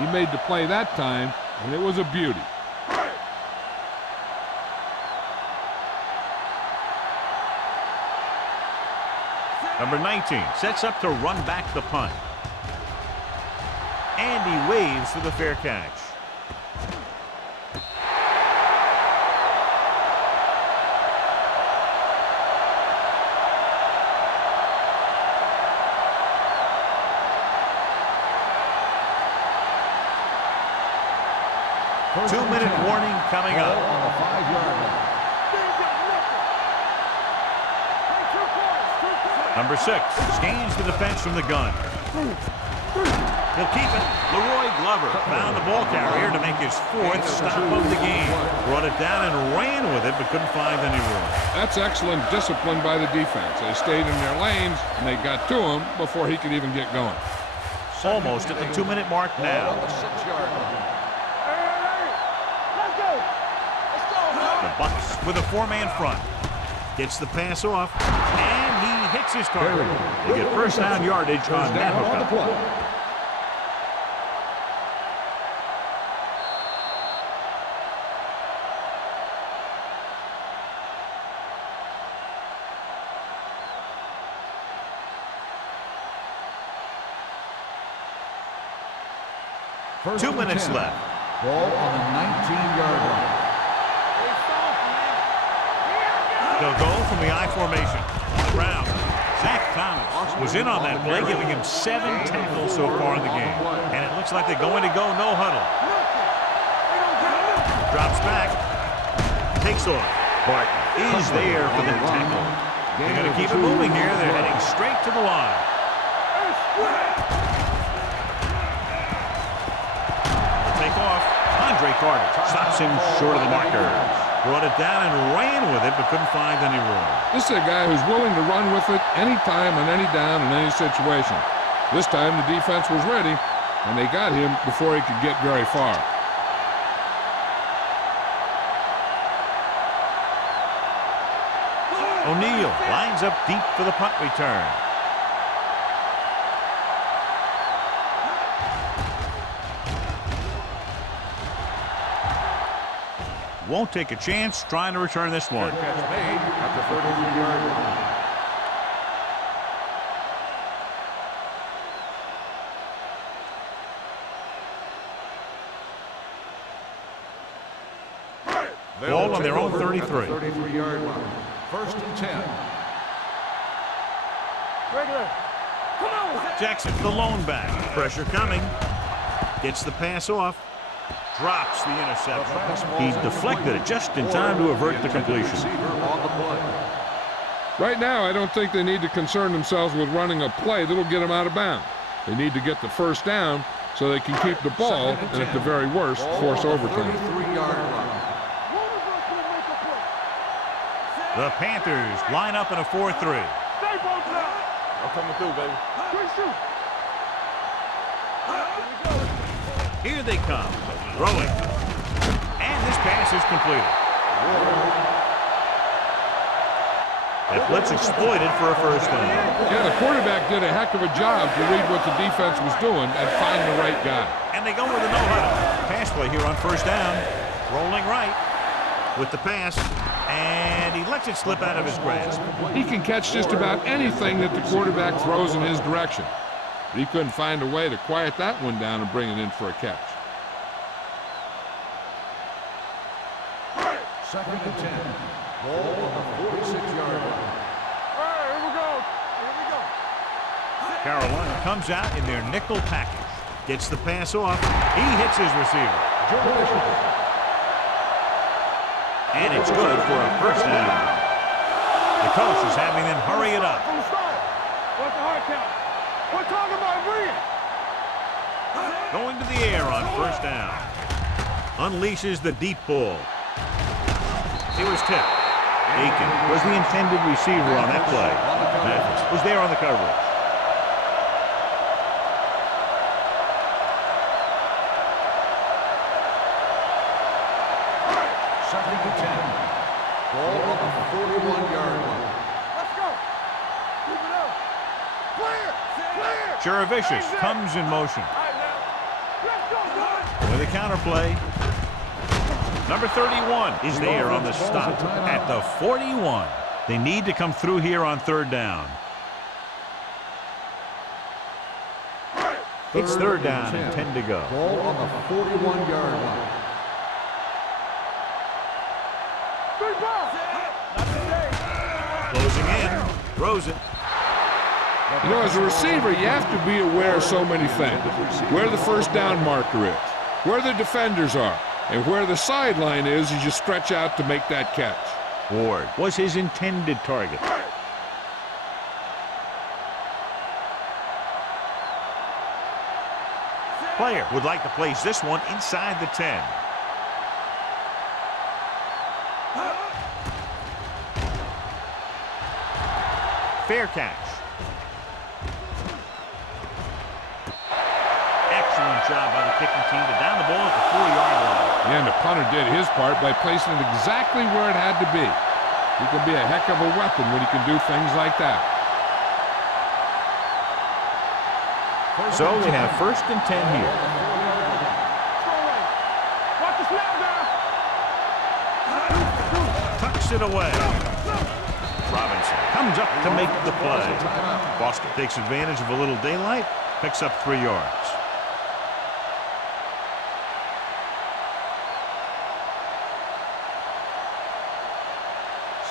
He made the play that time, and it was a beauty. Number 19 sets up to run back the punt. And he waves for the fair catch. Two-minute warning coming up. On the 5-yard line. Number 6 scans the defense from the gun. He'll keep it. Leroy Glover found the ball carrier to make his 4th stop of the game. Brought it down and ran with it, but couldn't find any room. That's excellent discipline by the defense. They stayed in their lanes, and they got to him before he could even get going. Almost at the 2-minute mark now. On the 6-yard line. The Bucks with a 4-man front. Gets the pass off, and he hits his target. They get first down yardage on that hookup. First 2 and minutes 10. left. Ball on the 19-yard line. They'll go from the I formation. On the ground. Zach Thomas was in on that play, giving him 7 tackles so far in the game. And it looks like they're going to go no huddle. Drops back. Takes off. Barton is there for the tackle. They're going to keep it moving here. They're heading straight to the line. They'll take off. Andre Carter stops him short of the markers. Brought it down and ran with it, but couldn't find any room. This is a guy who's willing to run with it anytime, on any down, in any situation. This time the defense was ready, and they got him before he could get very far. O'Neal lines up deep for the punt return. Won't take a chance trying to return this one. Catch made at the 33-yard line. Ball on their own 33. 33-yard line. First and 10. Regular. Come on. Jackson, the lone back. Pressure coming. Gets the pass off. Drops the interception. He deflected it just in time to avert the completion. Right now, I don't think they need to concern themselves with running a play that'll get them out of bounds. They need to get the first down so they can keep the ball and, at the very worst, force overtime. The Panthers line up in a 4-3. Stay both now. I'm coming through, baby. Good shoot. Here they come. Throwing. And this pass is completed. That blitz exploited for a first down. Yeah, the quarterback did a heck of a job to read what the defense was doing and find the right guy. And they go with a no-huddle. Pass play here on first down. Rolling right with the pass. And he lets it slip out of his grasp. He can catch just about anything that the quarterback throws in his direction. But he couldn't find a way to quiet that one down and bring it in for a catch. Second and 10. Ball on the 46-yard line. All right, here we go. Here we go. Carolina comes out in their nickel package. Gets the pass off. He hits his receiver. And it's good for a first down. The coach is having them hurry it up. From the start. What's the hard count? We're talking about bringing. Going to the air on first down. Unleashes the deep ball. It was tipped. Aiken was the intended receiver on that play. Mathis was there on the coverage. Second and 10. Ball on the 41-yard line. Let's go. Keep it up. Clear. Clear. Cherovicius comes in motion. All right, now. Let's go, boys. With a counterplay. Number 31 is there on the stop at the 41. They need to come through here on third down. It's third down and 10 to go. Ball on the 41-yard line. Big ball. Not today. Closing in. Throws it. You know, as a receiver, you have to be aware of so many things. Where the first down marker is, where the defenders are, and where the sideline is as you stretch out to make that catch. Ward was his intended target. Player would like to place this one inside the 10. Fair catch. Excellent job by the kicking team to down the ball at the 4-yard line. And the punter did his part by placing it exactly where it had to be. He can be a heck of a weapon when he can do things like that. So they have first and 10 here. Watch the snap now. Tucks it away. Robinson comes up to make the play. Foster takes advantage of a little daylight, picks up 3 yards.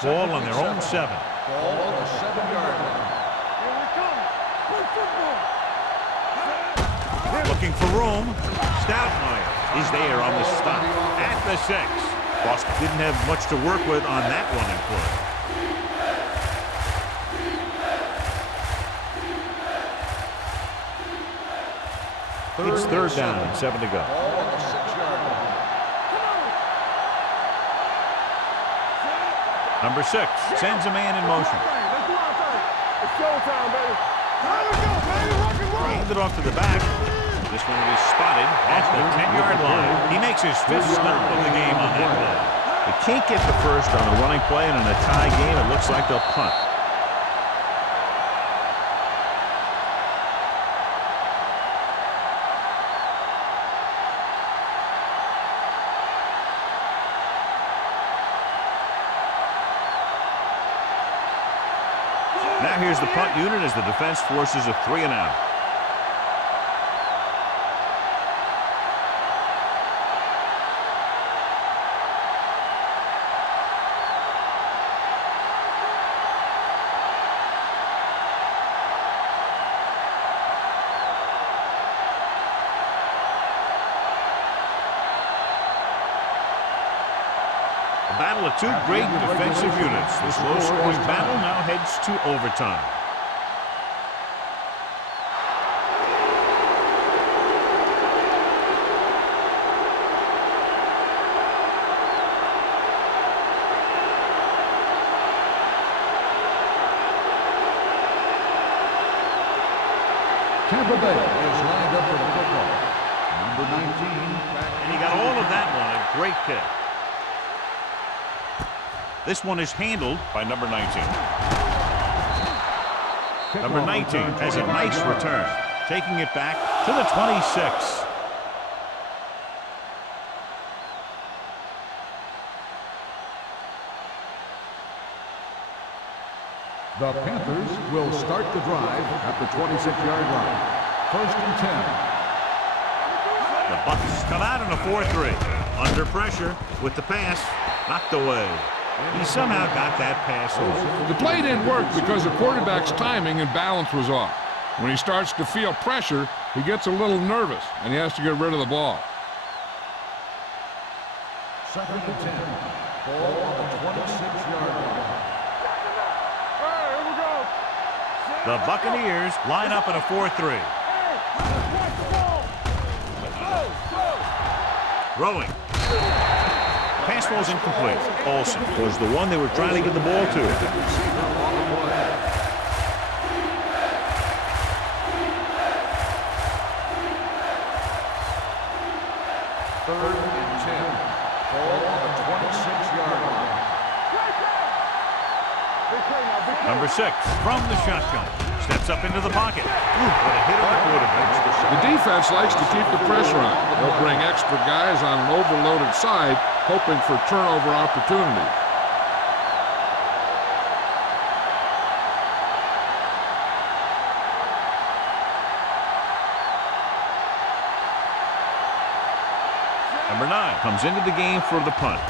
Ball on their own 7. Ball on the 7-yard line. Here we come. Play football. Looking for room. Stoudemire is there on the stop at the 6. Boston didn't have much to work with on that running play. It's third down and 7 to go. Ball on the 6-yard line. Number 6 sends a man in motion. Let's do our thing. It's showtime, baby. Let's go, baby. Rock and roll. Hand it off to the back. This one will be spotted at the 10-yard line. He makes his 5th stop of the game on that play. They can't get the first on a running play, and in a tie game, it looks like they'll punt. Now here's the punt unit as the defense forces a 3 and out. A battle of two great defensive units. This low-scoring battle now heads to overtime. Tampa Bay is lined up for the football. Number 19. And he got all of that one. A great kick. This one is handled by number 19. Number 19 has a nice return, taking it back to the 26. The Panthers will start the drive at the 26-yard line. First and 10. The Bucs come out in a 4-3. Under pressure with the pass, knocked away. He somehow got that pass over. The play didn't work because the quarterback's timing and balance was off. When he starts to feel pressure, he gets a little nervous, and he has to get rid of the ball. Second and 10. Ball on the 26-yard line. The Buccaneers line up in a 4-3. Throwing. Pass falls incomplete. Olsen was the one they were trying to get the ball to. Third and 10. Ball on the 26-yard line. Number 6 from the shotgun. Steps up into the pocket. Ooh, what a hit on the quarterback. The defense likes to keep the pressure on. They'll bring extra guys on an overloaded side, hoping for turnover opportunities. Number 9 comes into the game for the punt.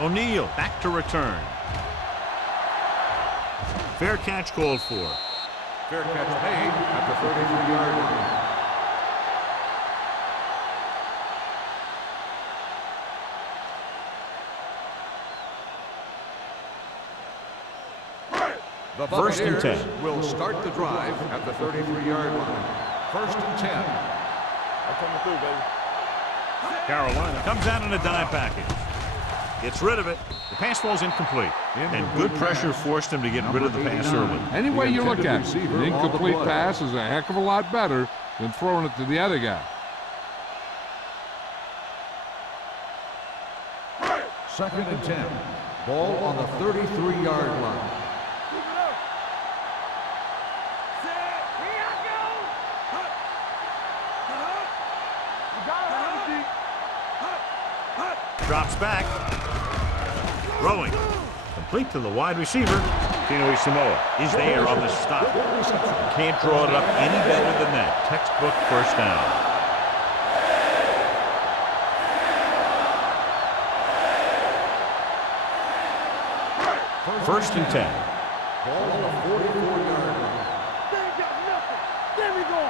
O'Neal back to return. Fair catch called for. Fair catch made at the 33-yard line. The First and 10. Will start the drive at the 33-yard line. First and 10. I'm coming through, baby. Carolina comes out in a dime package. Gets rid of it. The pass falls incomplete. And good pressure forced him to get rid of the pass early. Any way you look at it, an incomplete pass is a heck of a lot better than throwing it to the other guy. Second and 10. Ball on the 33-yard line. Drops back. Throwing. Complete to the wide receiver. Tino Samoa is there on the stop. Can't draw it up any better than that. Textbook first down. First and 10. Ball on the 44-yard line. There we go.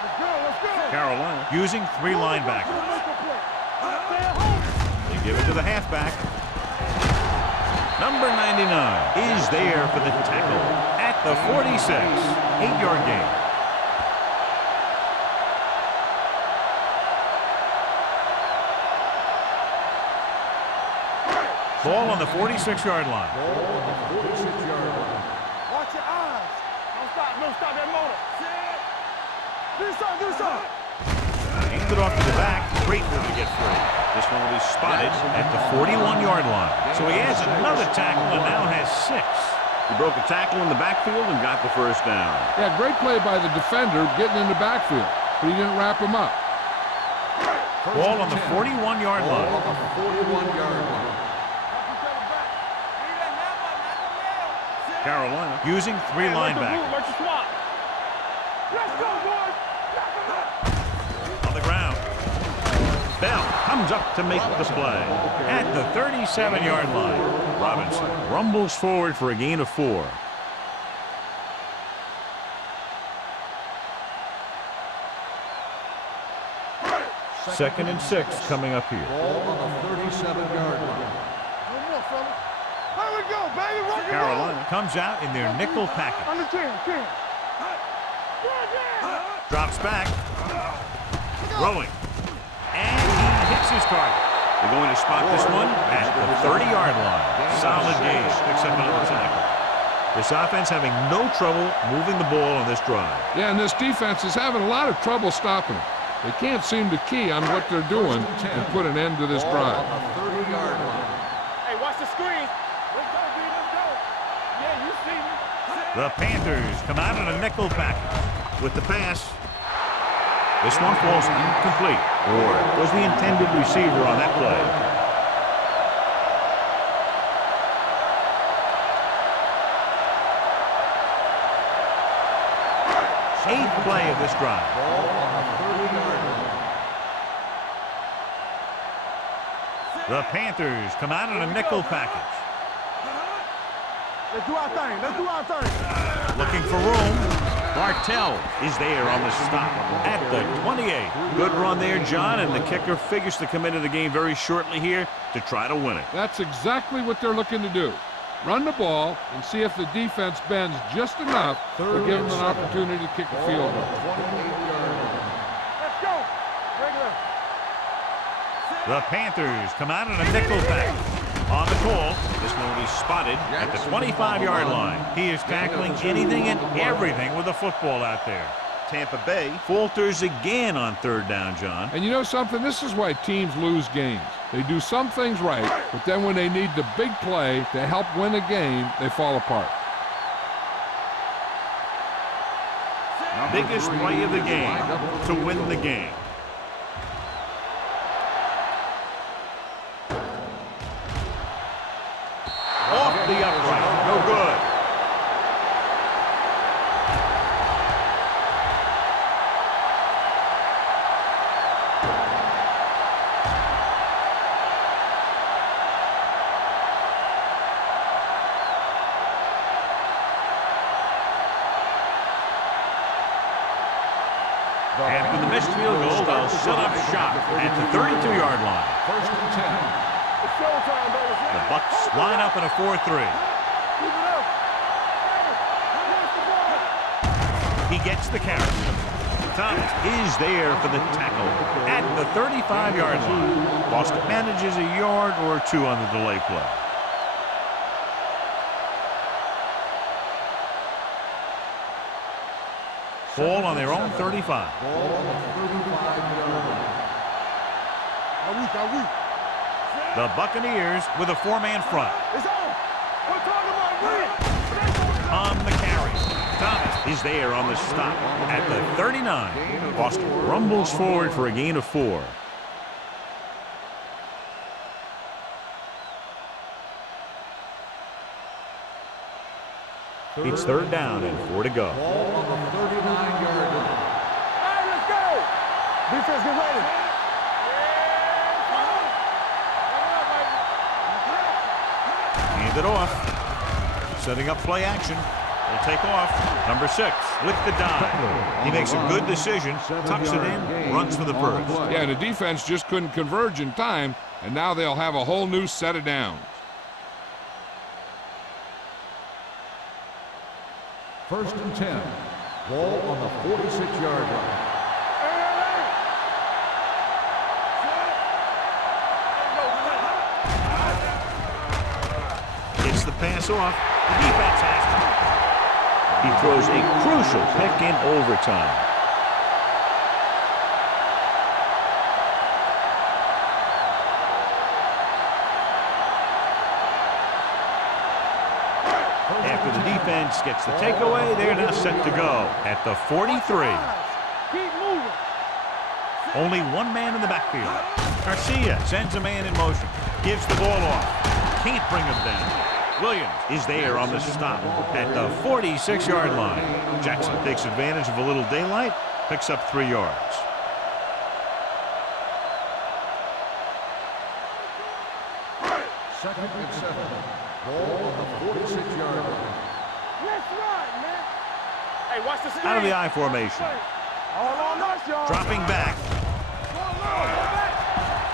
Let's go, let's go. Carolina using 3 linebackers. They give it to the halfback. Number 99 is there for the tackle at the 46. 8-yard gain. Ball on the 46-yard line. Watch your eyes. Don't stop that motor. Do something. Aimed it off to the back. Great move to get free. This one will be spotted at the 41-yard line. So he adds another tackle and now has 6. He broke a tackle in the backfield and got the first down. Yeah, great play by the defender getting in the backfield, but he didn't wrap him up. Ball on the 41-yard line. Carolina using 3 linebackers. Let's go, boys. On the ground. Bell comes up to make the play at the 37-yard line. Robinson rumbles forward for a gain of 4. Second and 6 coming up here. Ball on the 37-yard line. No more, fella. Here we go, baby. Rock and Carolina comes out in their nickel package. roll. Under 10. Drops back. Rolling. And he hits his target. They're going to spot this one at the 30-yard line. Solid gain, picks up another tackle. This offense having no trouble moving the ball on this drive. Yeah, and this defense is having a lot of trouble stopping it. They can't seem to key on what they're doing and put an end to this drive. On the 30-yard line. Hey, watch the screen. Let's go, B. Let's go. Yeah, you see me. The Panthers come out in a nickel package with the pass. This one falls incomplete, or was the intended receiver on that play. Eighth play of this drive. Ball on the 30-yard line. The Panthers come out in a nickel package. Let's do our thing. Looking for room. Bartell is there on the stop at the 28. Good run there, John, and the kicker figures to come into the game very shortly here to try to win it. That's exactly what they're looking to do. Run the ball and see if the defense bends just enough to give them an opportunity to kick a field goal. 28-yard line. Let's go. Regular. The Panthers come out in a nickel package. On the call, this one will be spotted at the 25-yard line. He is tackling anything and everything with a football out there. Tampa Bay falters again on 3rd down, John. And you know something? This is why teams lose games. They do some things right, but then when they need the big play to help win a game, they fall apart. Biggest play of the game to win the game. Off the upright, no good. After the missed field goal, they'll set up shop at the 32-yard line. First and 10. It's showtime, baby. The Bucks line up in a 4-3. Keep it up. He gets the carry. Thomas is there for the tackle at the 35-yard line. Boston manages a yard or 2 on the delay play. Ball on their own 35. Ball on the 35-yard line. Are we? The Buccaneers with a 4-man front. It's on. We're talking about On the carry. Thomas is there on the stop at the 39. Boston rumbles forward for a gain of 4. It's 3rd down and 4 to go. Ball on the 39-yard line. All right, let's go. Defense, get ready. Hand it off. Setting up play action. Will take off. Number 6 with the dive. He makes a good decision. Tucks it in. Runs for the first. Yeah, the defense just couldn't converge in time, and now they'll have a whole new set of downs. First and 10. Ball on the 46-yard line. Gets the pass off. The defense has it. He throws a crucial pick in overtime. After the defense gets the takeaway, they're now set to go at the 43. Keep moving. Only one man in the backfield. Garcia sends a man in motion. Gives the ball off. Can't bring him down. Williams is there on the stop at the 46-yard line. Jackson takes advantage of a little daylight. Picks up 3 yards. Second and 7. Ball on the 46-yard line. Let's run, man. Hey, watch the Out of the I formation. All on us, y'all. Dropping back.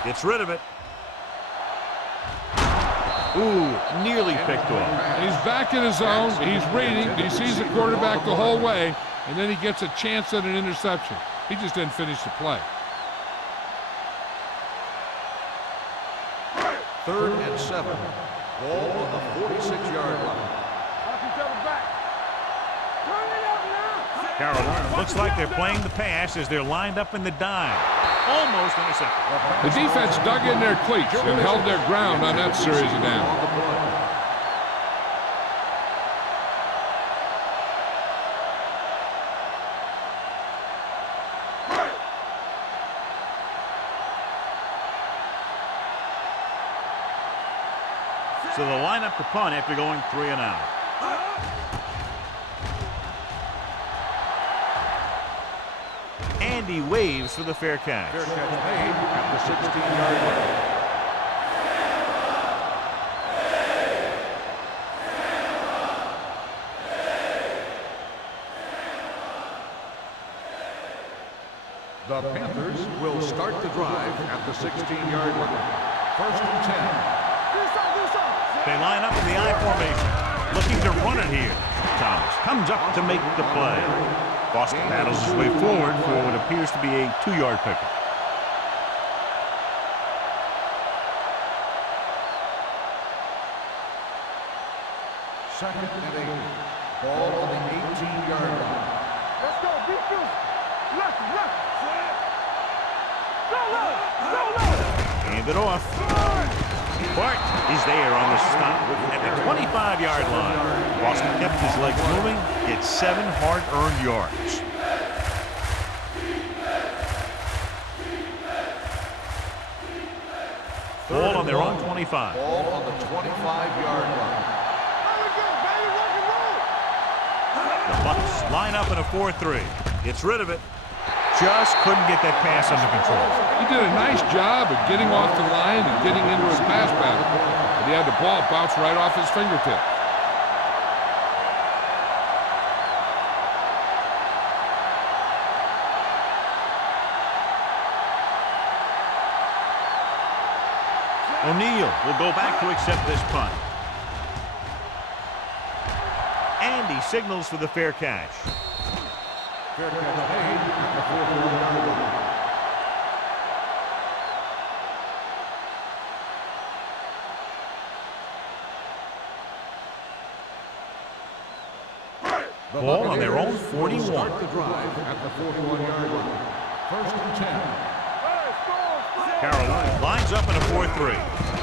Gets rid of it. Ooh, nearly picked off. He's back in his zone. He's reading. He sees the quarterback the whole way, and then he gets a chance at an interception. He just didn't finish the play. Third and 7. Ball on the 46-yard line. Watch each other back. Turn it up now. Carolina looks like they're playing the pass as they're lined up in the dime. Almost intercepted. The defense dug in their cleats and held their ground on that series of downs. So the lineup to punt after going 3 and out. Andy waves for the fair catch. Fair catch made at the 16-yard line. The Panthers will start the drive at the 16-yard line. First and 10. They line up in the I formation, looking to run it here. Thomas comes up to make the play. Boston battles his way forward for what appears to be a 2-yard pickup. Second and 8. Ball on the 18-yard line. Let's go. Be good. Left. Go low. Hand it off. Bart is there on the stop at the 25-yard line. Boston kept his legs moving. It's 7 hard-earned yards. Ball on their own 25. Ball on the 25-yard line. The Bucs line up in a 4-3. Gets rid of it. Just couldn't get that pass under control. He did a nice job of getting off the line and getting into his pass pattern. But he had the ball bounce right off his fingertip. O'Neal will go back to accept this punt. Andy signals for the fair catch. Fair catch made at the 41-yard line. Ball on their own 41. Start the drive at the 41-yard line. First and 10. Carolina lines up in a 4-3.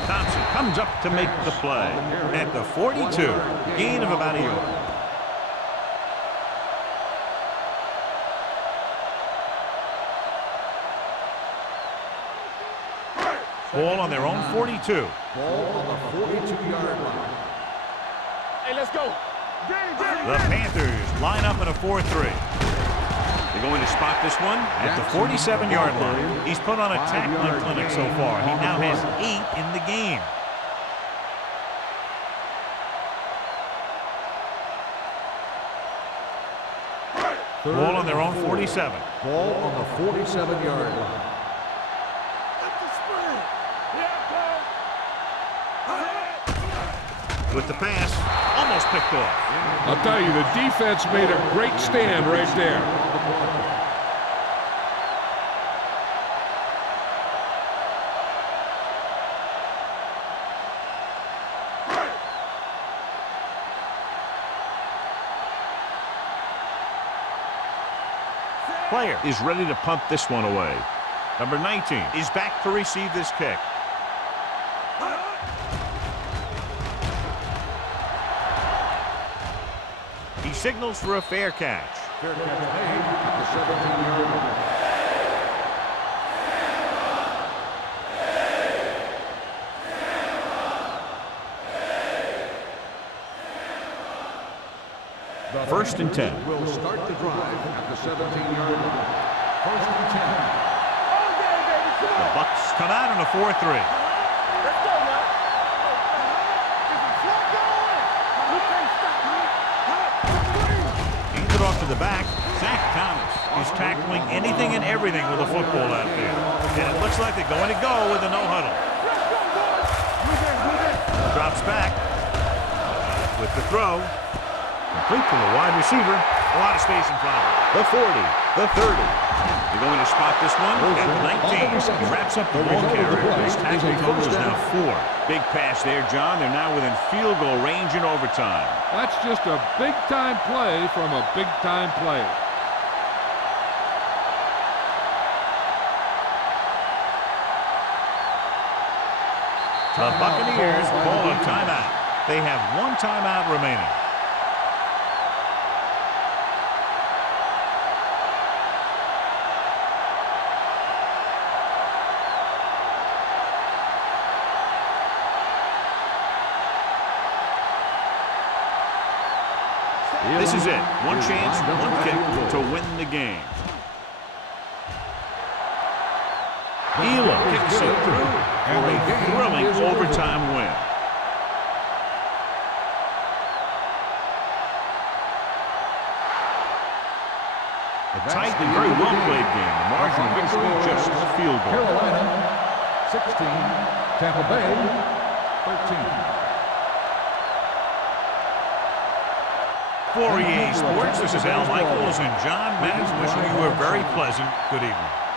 Thompson comes up to make the play at the 42. Gain of about a yard. Ball on their own 42. Ball on the 42-yard line. Hey, let's go. The Panthers line up in a 4-3. They're going to spot this one at the 47-yard line. He's put on a tackling clinic so far. He now has 8 in the game. Ball on their own 47. Ball on the 47-yard line. With the pass, almost picked off. I'll tell you, the defense made a great stand right there. Player is ready to punt this one away. Number 19 is back to receive this kick. He signals for a fair catch. Fair catch made at the 17-yard line. First and 10. Will start the drive at the 17-yard line. First and 10. The Bucks come out on a 4-3. Let's go now. If it's not going, you can't stop me. Hands it off to the back. Zach Thomas is tackling anything and everything with a football out there. And it looks like they're going to go with a no-huddle. Drops back. With the throw. Complete to the wide receiver. A lot of space in front of him. The 40, the 30. They're going to spot this one at the 19. He wraps up the ball carrier. His tackle total is now 4. Big pass there, John. They're now within field goal range in overtime. That's just a big-time play from a big-time player. The Buccaneers call a timeout. They have one timeout remaining. This is it. One chance, one kick to win the game. Elam kicks it through for a thrilling overtime win. A tight and very well-played game. The margin of victory just a field goal. Carolina, 16. Tampa Bay, 13. For EA Sports, this is Al Michaels and John Madden wishing you a very pleasant good evening.